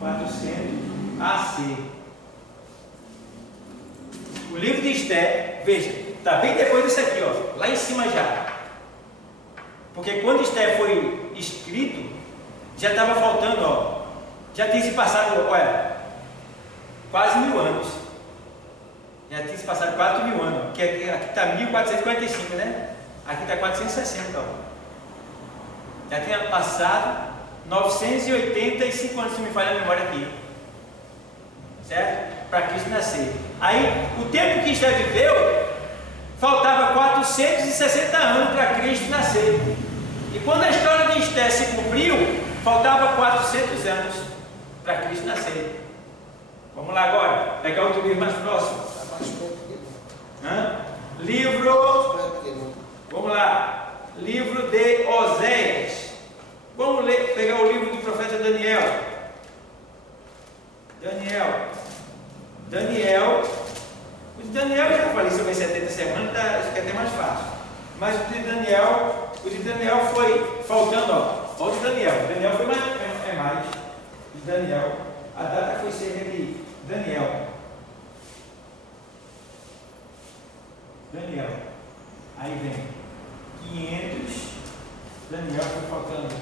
400 AC. O livro de Esther, veja, está bem depois disso aqui, ó, lá em cima já. Porque quando Esther foi escrito, já estava faltando, ó, já tinha se passado, olha, quase 1000 anos. Já tinha se passado 4.000 anos, que aqui está 1445, né? Aqui está 460, ó. Já tinha passado 985 anos, se me falha a memória aqui. Certo? Para Cristo nascer. Aí, o tempo que Esther viveu, faltava 460 anos para Cristo nascer. E quando a história de Esther se cumpriu, faltava 400 anos para Cristo nascer. Vamos lá agora, pegar outro livro mais próximo. Vamos lá, livro de Oséias. Vamos pegar o livro do profeta Daniel. O de Daniel eu já falei sobre 70 semanas, acho que é até mais fácil. Mas o de Daniel foi faltando, ó. Olha o de Daniel foi mais. O de Daniel, a data foi cerca de Daniel. Aí vem 500. Daniel foi faltando,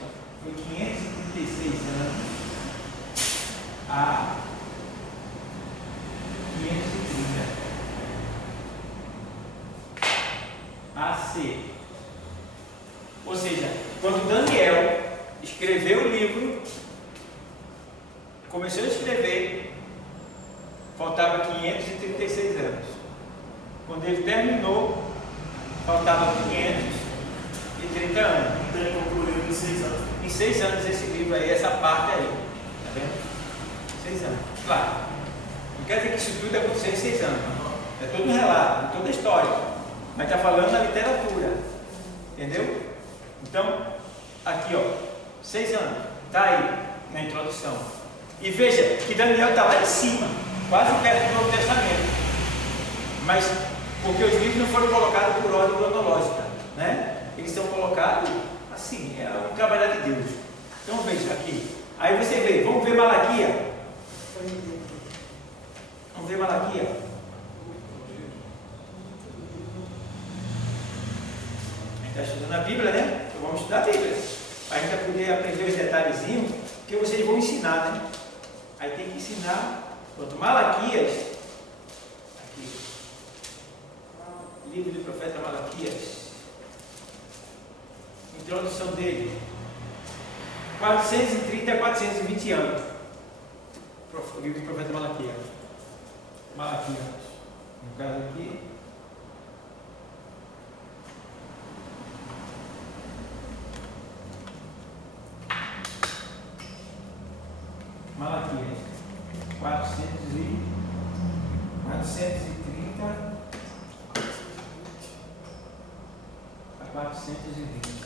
foi 536 anos a 530 AC. Ou seja, quando Daniel escreveu o livro, começou a escrever, faltava 536 anos. Quando ele terminou, faltava 530 anos. Então ele concluiu Em 6 anos. Em 6 anos esse livro aí, essa parte aí. Tá vendo? 6 anos. Claro. Não quer dizer que isso tudo aconteceu em 6 anos. É todo um relato, é toda a história. Mas está falando da literatura. Entendeu? Então, aqui ó, 6 anos. Está aí na introdução. E veja que Daniel está lá em cima, quase perto do Novo Testamento. Mas porque os livros não foram colocados por ordem cronológica, né? Eles são colocados assim, é um trabalhar de Deus. Então veja aqui. Aí você vê, vamos ver Malaquias. Vamos ver Malaquias. A gente está estudando a Bíblia, né? Então vamos estudar a Bíblia. A gente vai poder aprender os detalhezinhos que vocês vão ensinar, né? Aí tem que ensinar. Pronto, Malaquias. Aqui. Livro do profeta Malaquias. Introdução dele. 430 a 420 anos. O livro do profeta Malaquias. Malaquias. No caso aqui. Malaquias. 430 a 420.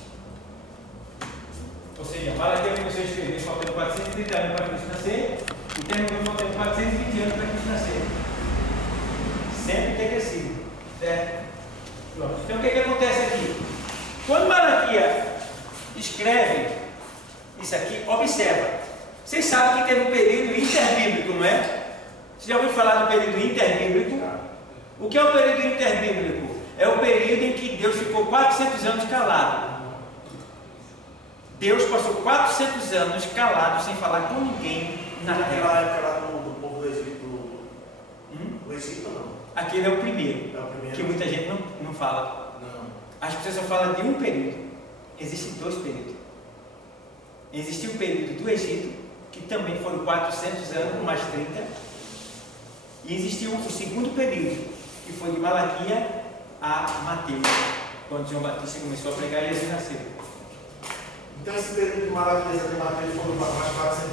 Ou seja, Malaquias começou a escrever faltando 430 anos para Cristo nascer e terminou faltando 420 anos para Cristo nascer. Sempre decrescido. Certo? Pronto. Então o que acontece aqui? Quando Malaquias escreve isso aqui, observa. Vocês sabem que teve um período interbíblico, não é? Você já ouviu falar do período interbíblico? O que é o período interbíblico? É o período em que Deus ficou 400 anos calado. Deus passou 400 anos calado, sem falar com ninguém na terra. Naquela época lá do povo do Egito. O Egito não. Aquele é o primeiro, É o primeiro. que muita gente não fala. Não. As pessoas só falam de um período. Existem 2 períodos. Existiu o período do Egito, que também foram 400 anos, mais 30. E existiu o segundo período, que foi de Malaquias a Mateus, quando João Batista começou a pregar e Jesus nasceu. Então esse período de Malaquias até Mateus foram mais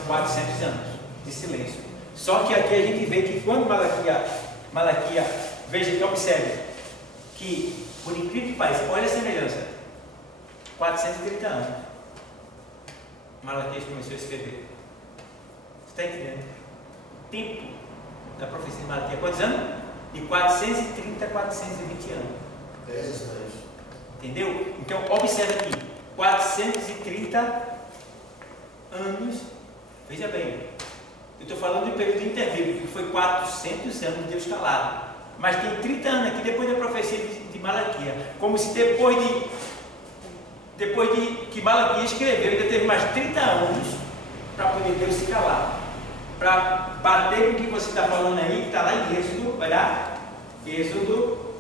400 anos de silêncio. Só que aqui a gente vê que quando Malaquias, veja que observe, que por incrível que pareça, olha a semelhança, 430 anos, Malaquias começou a escrever. Você está entendendo? Tempo da profecia de Malaquias, quantos anos? De 430 a 420 anos. 10 anos. Entendeu? Então, observe aqui, 430 anos, veja bem, eu estou falando do período interbíblico, que foi 400 anos de Deus calado, mas tem 30 anos aqui depois da profecia de Malaquias, como se depois de que Malaquias escreveu, ainda teve mais 30 anos para poder Deus se calar, para bater com o que você está falando aí, que está lá em Êxodo, vai lá, Êxodo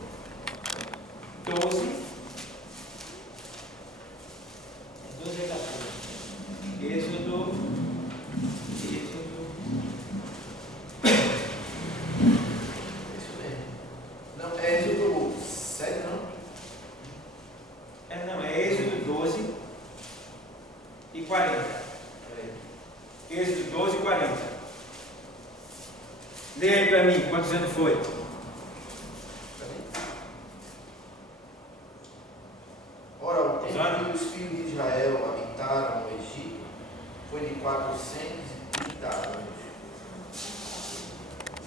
12. 12 a 14. Êxodo. Isso mesmo. Não, é Êxodo 7, não? Não, é Êxodo 12 e 40. Êxodo 12 e 40. Leia aí para mim, quantos anos foi? Ora, o tempo que os filhos de Israel habitaram no Egito foi de 430 anos.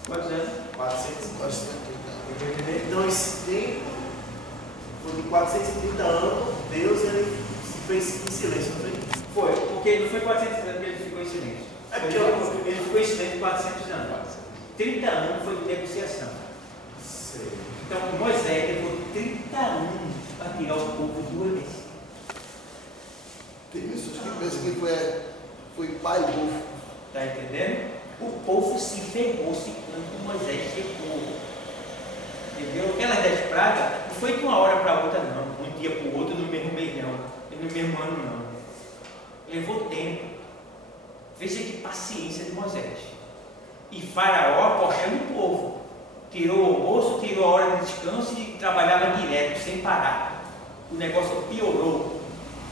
Quantos anos? 430. Então esse tempo foi de 430 anos, Deus ele se fez em silêncio, não foi? Foi, porque não foi 400 anos que ele ficou em silêncio. É porque Ele ficou em silêncio 400 anos. 30 anos foi de negociação. Sei. Então Moisés levou 30 anos para tirar o povo do Egito. Tem pessoas que pensam que foi pai bufo. Está entendendo? O povo se ferrou-se quando Moisés chegou. Entendeu? Aquelas 10 pragas não foi de uma hora para outra, não. Um dia para o outro, no mesmo mês, não. No mesmo ano, não. Levou tempo. Veja que paciência de Moisés. E Faraó correndo o povo. Tirou o almoço, tirou a hora de descanso e trabalhava direto, sem parar. O negócio piorou.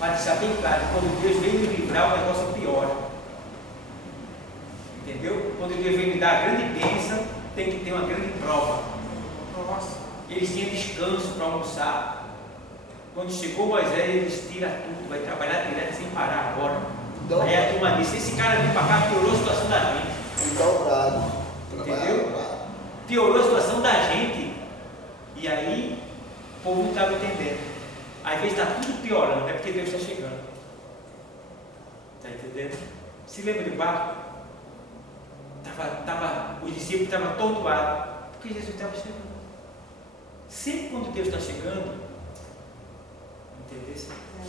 para deixar bem claro, quando Deus vem me livrar, o negócio piora. Entendeu? Quando Deus vem me dar a grande bênção, tem que ter uma grande prova. Nossa. Eles tinham descanso para almoçar. Quando chegou Moisés, eles tiram tudo, vai trabalhar direto sem parar agora. Então, aí a turma disse, esse cara vem para cá, piorou a situação da gente. dobrado. Entendeu? Piorou a situação da gente. E aí, o povo não estava entendendo. Às vezes está tudo piorando, é porque Deus está chegando. Está entendendo? Se lembra do barco? Os discípulos estavam atordoados, porque Jesus estava chegando. Sempre quando Deus está chegando, entendeu?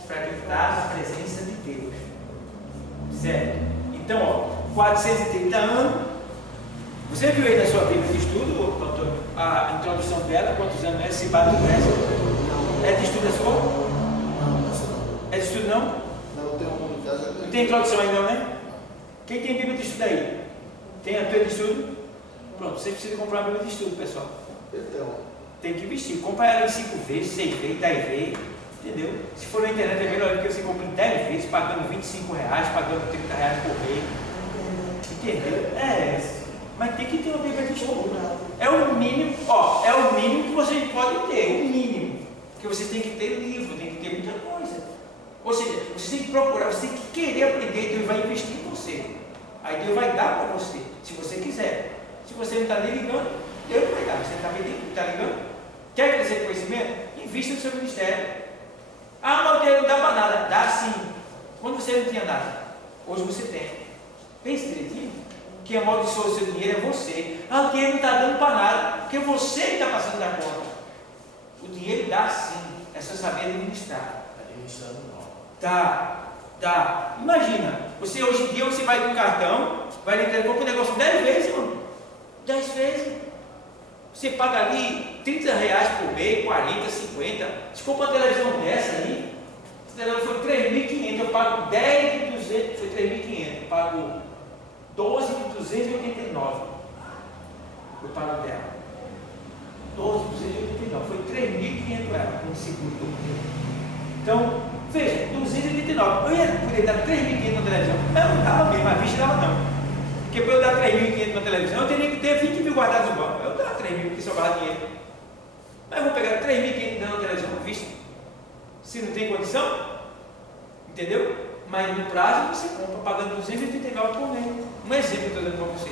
Para gritar a presença de Deus. Certo? Então, ó, 430 anos. Você viu aí na sua Bíblia de estudo, doutor, a introdução dela, quantos anos é esse básico dessa? É de estudo a sua? Não, essa não. É de estudo não? Não, tem um de casa. Não tem introdução ainda, não, né? Quem tem Bíblia de estudo aí? Tem a tua de estudo? Pronto, você precisa comprar uma Bíblia de estudo, pessoal. Então. Tem que investir. Compra ela em 5 vezes, 6 vezes, 10 vezes. Entendeu? Se for na internet é melhor que você compre em 10 vezes, pagando R$25, pagando R$30 por mês. Entendeu? É. Mas tem que ter uma Bíblia de estudo. É o mínimo, ó, é o mínimo que vocês podem ter, o mínimo. Porque vocês têm que ter livro, tem que ter muita coisa. Ou seja, vocês têm que procurar, você tem que querer aprender, Deus vai investir em você. Aí Deus vai dar para você, se você quiser. Se você não está nem ligando, Deus não vai dar. Você está ligando? Quer crescer em conhecimento? Invista no seu ministério. Ah, mas o dinheiro não dá para nada. Dá sim. Quando você não tinha nada, hoje você tem. Pense direitinho. Quem amaldiçoa o seu dinheiro é você. Ah, o dinheiro não está dando para nada, porque você está passando da conta. O dinheiro dá sim. É só saber administrar. Administrando não. Tá. Imagina, você hoje em dia você vai no cartão, vai lhe entregar o negócio 10 vezes, mano. 10 vezes. Você paga ali R$30 por mês, 40, 50. Se compra uma televisão dessa aí, a televisão foi 3.500, eu pago 10 de 200, foi 3.500, eu pago 12 de 289. Eu pago dela. 12 de 289, foi 3.500 ela, com o seguro do meu. Então, veja, 289. Eu ia poder dar 3.500 na televisão, mas não dava mesmo, a vista dava não. Porque para eu dar 3.500 na televisão, eu teria que ter 20 mil guardados no banco. Eu dava 3.000 porque sobrava dinheiro. Mas eu vou pegar 3.500 na televisão à vista. Se não tem condição, entendeu? Mas no prazo você compra pagando 289 por mês. Um exemplo que eu estou dando para você.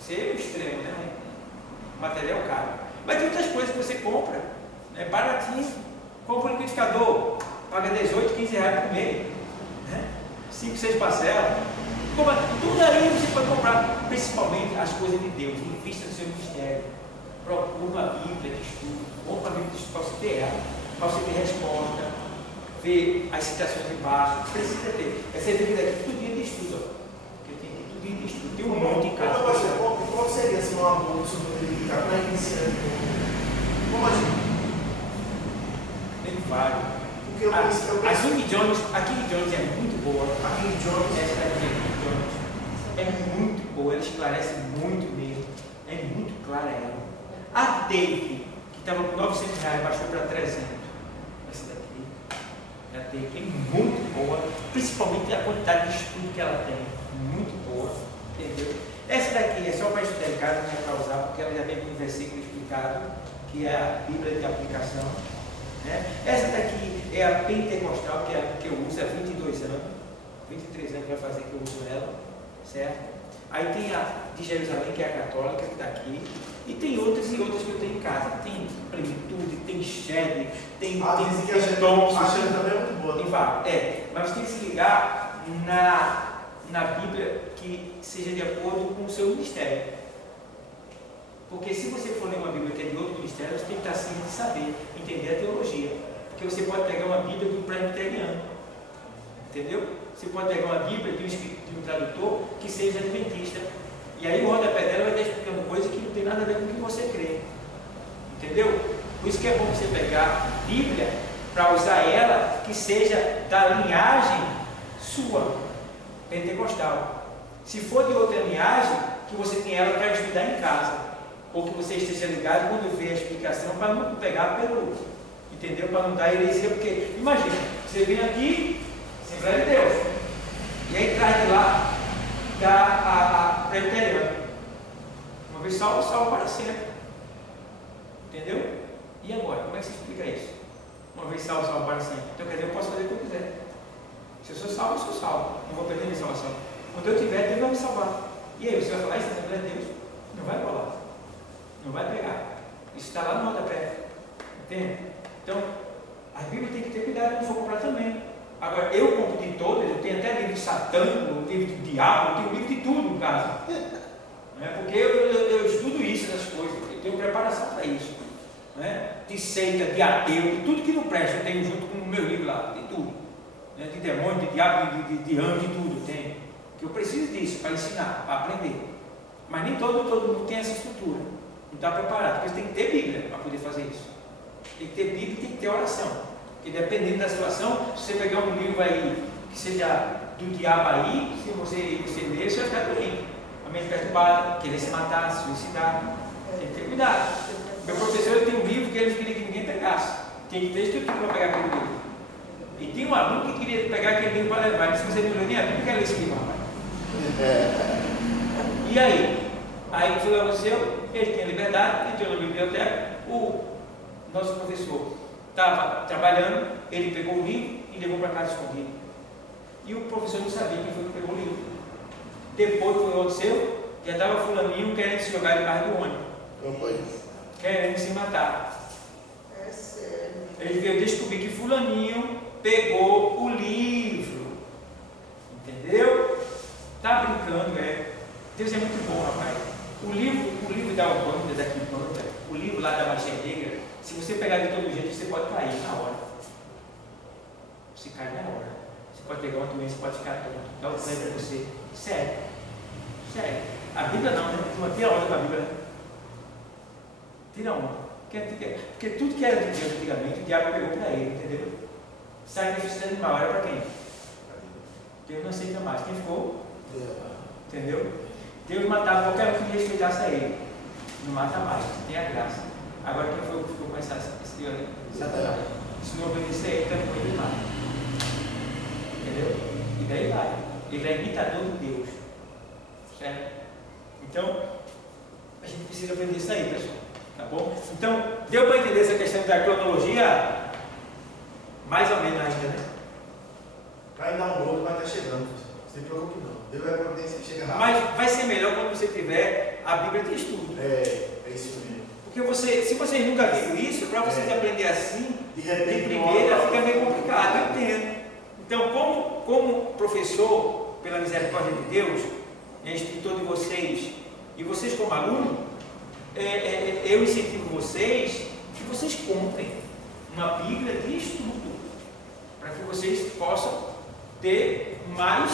Isso é o extremo, né? Material caro. Mas tem outras coisas que você compra, né? Baratinho. Compra um liquidificador, paga 18, 15 reais por mês. Né? 5, 6 parcelas. Tudo aí você pode comprar, principalmente as coisas de Deus. Invista no seu ministério. Procura uma Bíblia de estudo. Compra uma Bíblia de estudo para você ter ela, para você ter resposta, ver as citações de baixo. Precisa ter. Essa Bíblia aqui, tudo dia de estudo. Porque tem tudo dia de estudo. Tem um monte em casa. Qual seria assim, uma boa sobre o Bíblia para iniciar? Como assim? Tem vários. Porque eu A King Jones é muito boa. A King Jones. Essa daqui, a King Jones, é muito boa, ela esclarece muito mesmo. É muito clara ela. A Dave, que estava com R$900, baixou para 300. Essa daqui, a Dave é muito boa, principalmente a quantidade de estudo que ela tem. Muito boa, entendeu? Essa daqui é só para estudar em casa, não é para usar, porque ela já vem com um versículo explicado, que é a Bíblia de aplicação. Né? Essa daqui é a pentecostal, que é a que eu uso há 22 anos, 23 anos vai fazer que eu uso ela, certo? Aí tem a de Jerusalém, que é a católica, que está aqui, e tem outras e outras que eu tenho em casa. Tem Plenitude, tem Shed, tem dizem que a Shed também é muito boa. Tem várias. Mas você tem que se ligar na Bíblia que seja de acordo com o seu ministério. Porque se você for ler uma Bíblia que é de outro ministério, você tem que estar ciente de saber, entender a teologia. Porque você pode pegar uma Bíblia de um presbiteriano, entendeu? Você pode pegar uma Bíblia de um tradutor que seja adventista. E aí o rodapé dela vai estar explicando coisas que não tem nada a ver com o que você crê. Entendeu? Por isso que é bom você pegar a Bíblia para usar ela que seja da linhagem sua, pentecostal. Se for de outra linhagem, que você tenha ela para estudar em casa. Ou que você esteja ligado quando vê a explicação para não pegar pelo, entendeu? Para não dar heresia, porque imagina, você vem aqui, Assembleia de Deus. E aí atrás de lá está a presbiteriana. Uma vez salvo, salvo para sempre. Entendeu? E agora? Como é que você explica isso? Uma vez salvo, salvo para sempre. Então quer dizer, eu posso fazer o que eu quiser. Se eu sou salvo, eu sou salvo. Não vou perder minha salvação. Quando eu tiver, Deus vai me salvar. E aí, você vai falar isso na Assembleia de Deus? Não vai rolar. Não vai pegar. Isso está lá no rodapé. Entende? Então, a Bíblia tem que ter cuidado quando for comprar também. Agora, eu compro de todas, eu tenho até livro de satânico, livro de diabo, eu tenho livro de tudo no caso. Porque eu estudo isso, essas coisas, eu tenho preparação para isso. De seita, de ateu, de tudo que não presta, eu tenho junto com o meu livro lá, de tudo. De demônio, de diabo, de anjo, de tudo, eu tenho. Que eu preciso disso para ensinar, para aprender. Mas nem todo mundo tem essa estrutura. Não está preparado, porque você tem que ter Bíblia para poder fazer isso. Tem que ter Bíblia e tem que ter oração. Porque dependendo da situação, se você pegar um livro aí que seja do diabo aí, se você ler, você vai ficar doente. A mente perturbada, querer se matar, se suicidar. Tem que ter cuidado. Meu professor tem um livro que ele queria que ninguém pegasse. Tem que ter estrutura para pegar aquele livro. E tem um aluno que queria pegar aquele livro para levar. Ele disse: você não leu nem a Bíblia, quer ler esse livro, rapaz. E aí? Aí o que aconteceu? Ele tinha liberdade, entrou na biblioteca. O nosso professor estava trabalhando, ele pegou o livro e levou para casa escondido. E o professor não sabia quem foi que pegou o livro. Depois o que aconteceu? Já estava fulaninho querendo se jogar debaixo do ônibus. Querendo se matar. É sério. Ele veio descobrir que fulaninho pegou o livro. Entendeu? Tá brincando, Deus é muito bom, rapaz. O livro da Ubanda, daqui Banda, o livro lá da Magia Negra, se você pegar de todo jeito, você pode cair na hora. Você cai na hora. Você pode pegar uma doença, pode ficar tonto. Dá um plano para você. Sério. Sério. A Bíblia não, né? Tira a onda com a Bíblia, né? Tira a onda. Porque tudo que era de Deus antigamente, o diabo pegou para ele, entendeu? Sacrifício de animal era para quem? Deus não aceita mais. Quem ficou? Entendeu? Deus matava qualquer um que respeitasse a ele. Não mata mais, tem a graça. Agora quem foi que ficou com esse Satanás? Se não obedecer a ele, também foi ele mata. Entendeu? E daí vai. Ele é imitador de Deus. Certo? Então, a gente precisa aprender isso aí, pessoal. Tá bom? Então, deu para entender essa questão da cronologia? Mais ou menos ainda, né? Vai dar um outro, vai estar chegando. Não se preocupe não. Deus vai providenciar que chega rápido. Mas vai ser melhor quando você tiver a Bíblia de estudo. É isso mesmo. Porque se vocês nunca viram isso, para vocês aprender assim, De repente, de primeira fica meio complicado, eu entendo. Então, como professor, pela misericórdia de Deus, instrutor de vocês, e vocês como aluno, eu incentivo vocês que vocês comprem uma Bíblia de estudo, para que vocês possam ter mais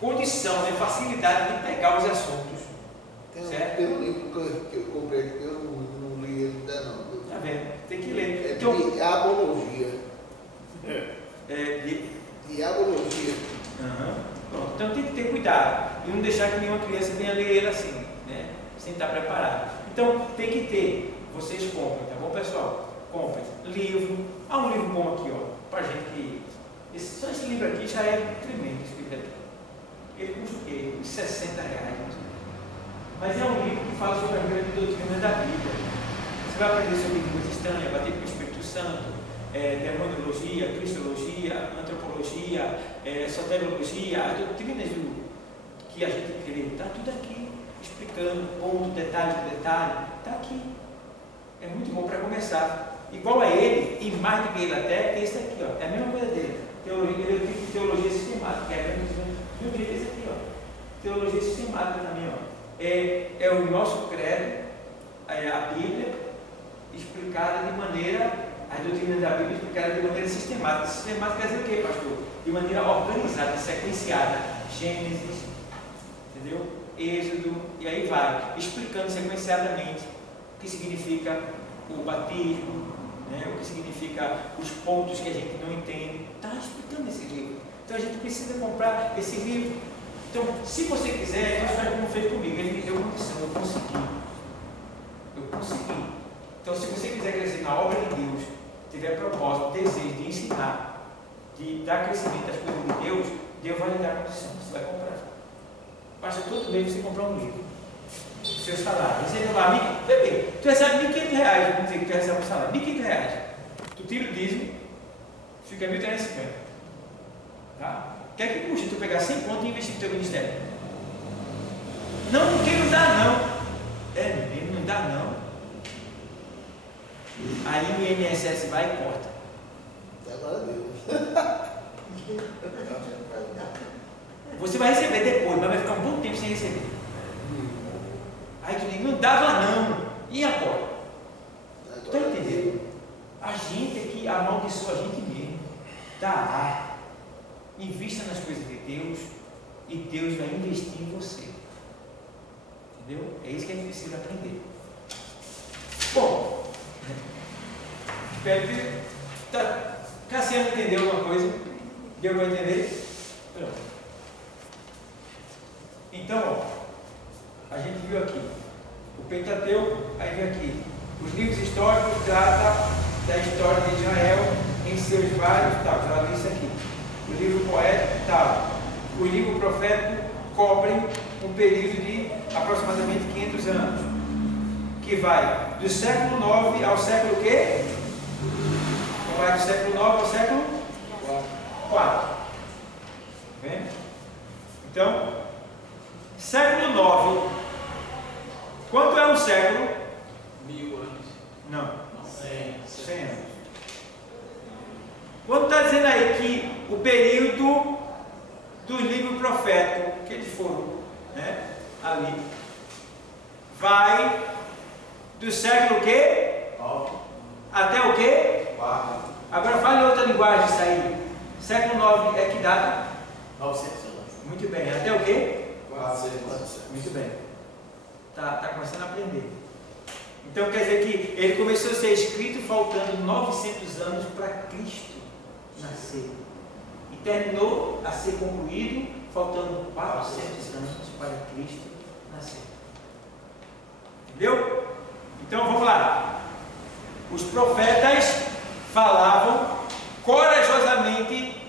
condição, facilidade de pegar os assuntos. Tem um livro que eu comprei que eu não li ele ainda não. Tá vendo? Tem que ler. É Diabologia. Diabologia. Pronto. Então tem que ter cuidado e não deixar que nenhuma criança venha ler ele assim, sem estar preparado. Então tem que ter. Vocês comprem, tá bom, pessoal? Comprem livro. Há um livro bom aqui, para gente que. Só esse livro aqui já é tremendo. Esse livro aqui. Ele custa o quê? R$ 60. Mas é um livro que fala sobre a grande doutrina da Bíblia. Você vai aprender sobre línguas estranhas, bater com o Espírito Santo, demonologia, cristologia, antropologia, soteriologia, as doutrinas que a gente crê. Está tudo aqui, explicando ponto, detalhe por detalhe. Está aqui. É muito bom para começar. Igual a ele, e mais do que ele até, tem esse aqui, é a mesma coisa dele. Teologia, ele tem teologia sistemática, que é a mesma coisa do jeito esse aqui, Teologia sistemática também, é o nosso credo, a Bíblia explicada de maneira, a doutrina da Bíblia explicada de maneira sistemática. Sistemática quer dizer o quê, pastor? De maneira organizada, sequenciada. Gênesis, entendeu? Êxodo, e aí vai, explicando sequenciadamente o que significa o batismo, o que significa os pontos que a gente não entende. Está explicando esse livro. Então a gente precisa comprar esse livro. Então, se você quiser, Deus faz como fez comigo. Ele me deu condição, eu consegui. Então, se você quiser crescer na obra de Deus, tiver propósito, desejo de ensinar, de dar crescimento às coisas de Deus, Deus vai lhe dar condição, você vai comprar. Basta todo mês você comprar um livro. Seu salário. Você vai lá, bebê, tu recebe R$1.500, vamos dizer que tu recebe um salário, R$1.500. Tu tira o dízimo, fica 1.350. Tá? O que é que custa tu pegar 100 conto e investir no teu ministério? Não, porque não dá não. É mesmo, não dá não. Aí o INSS vai e corta. Agora deu. Você vai receber depois, mas vai ficar um bom tempo sem receber. Aí tu diz, não dava não. E agora? Está entendendo? A gente é que amaldiçoa a gente mesmo. Dá. Invista nas coisas de Deus e Deus vai investir em você. Entendeu? É isso que a gente precisa aprender. Bom, espero que Cassiano entendeu alguma coisa. Deu para entender? Pronto. Então, ó, a gente viu aqui o Pentateuco, aí vem aqui os livros históricos tratam da história de Israel em seus vários tal, já li isso aqui. O livro poético tal, o livro profético cobrem um período de aproximadamente 500 anos, que vai do século 9 ao século quê? Vai do século 9 ao século 4. Vendo? Então, século 9. Quanto é um século? 1000 anos. Não. 100. anos. Quando está dizendo aí que o período dos livros proféticos, que eles foram, né, ali, vai do século o quê? 9. Até o quê? 4. Agora fale outra linguagem isso aí. Século 9 é que data? 900 anos. Muito bem. Até o quê? 400. Muito bem. Tá começando a aprender. Então quer dizer que ele começou a ser escrito faltando 900 anos para Cristo nascer. E terminou a ser concluído faltando 400 anos para Cristo nascer. Entendeu? Então vamos lá. Os profetas falavam corajosamente.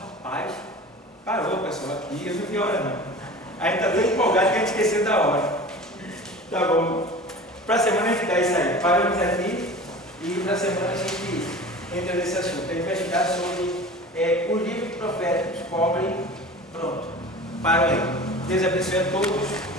Rapaz, parou pessoal aqui, eu não vi a hora não. A gente está tão empolgado que a gente esqueceu da hora. Tá bom. Para a semana a gente dá isso aí. Paramos aqui e na semana a gente entra nesse assunto. A gente vai estudar sobre os livros proféticos, cobrem. Pronto. Para aí. Deus abençoe a todos.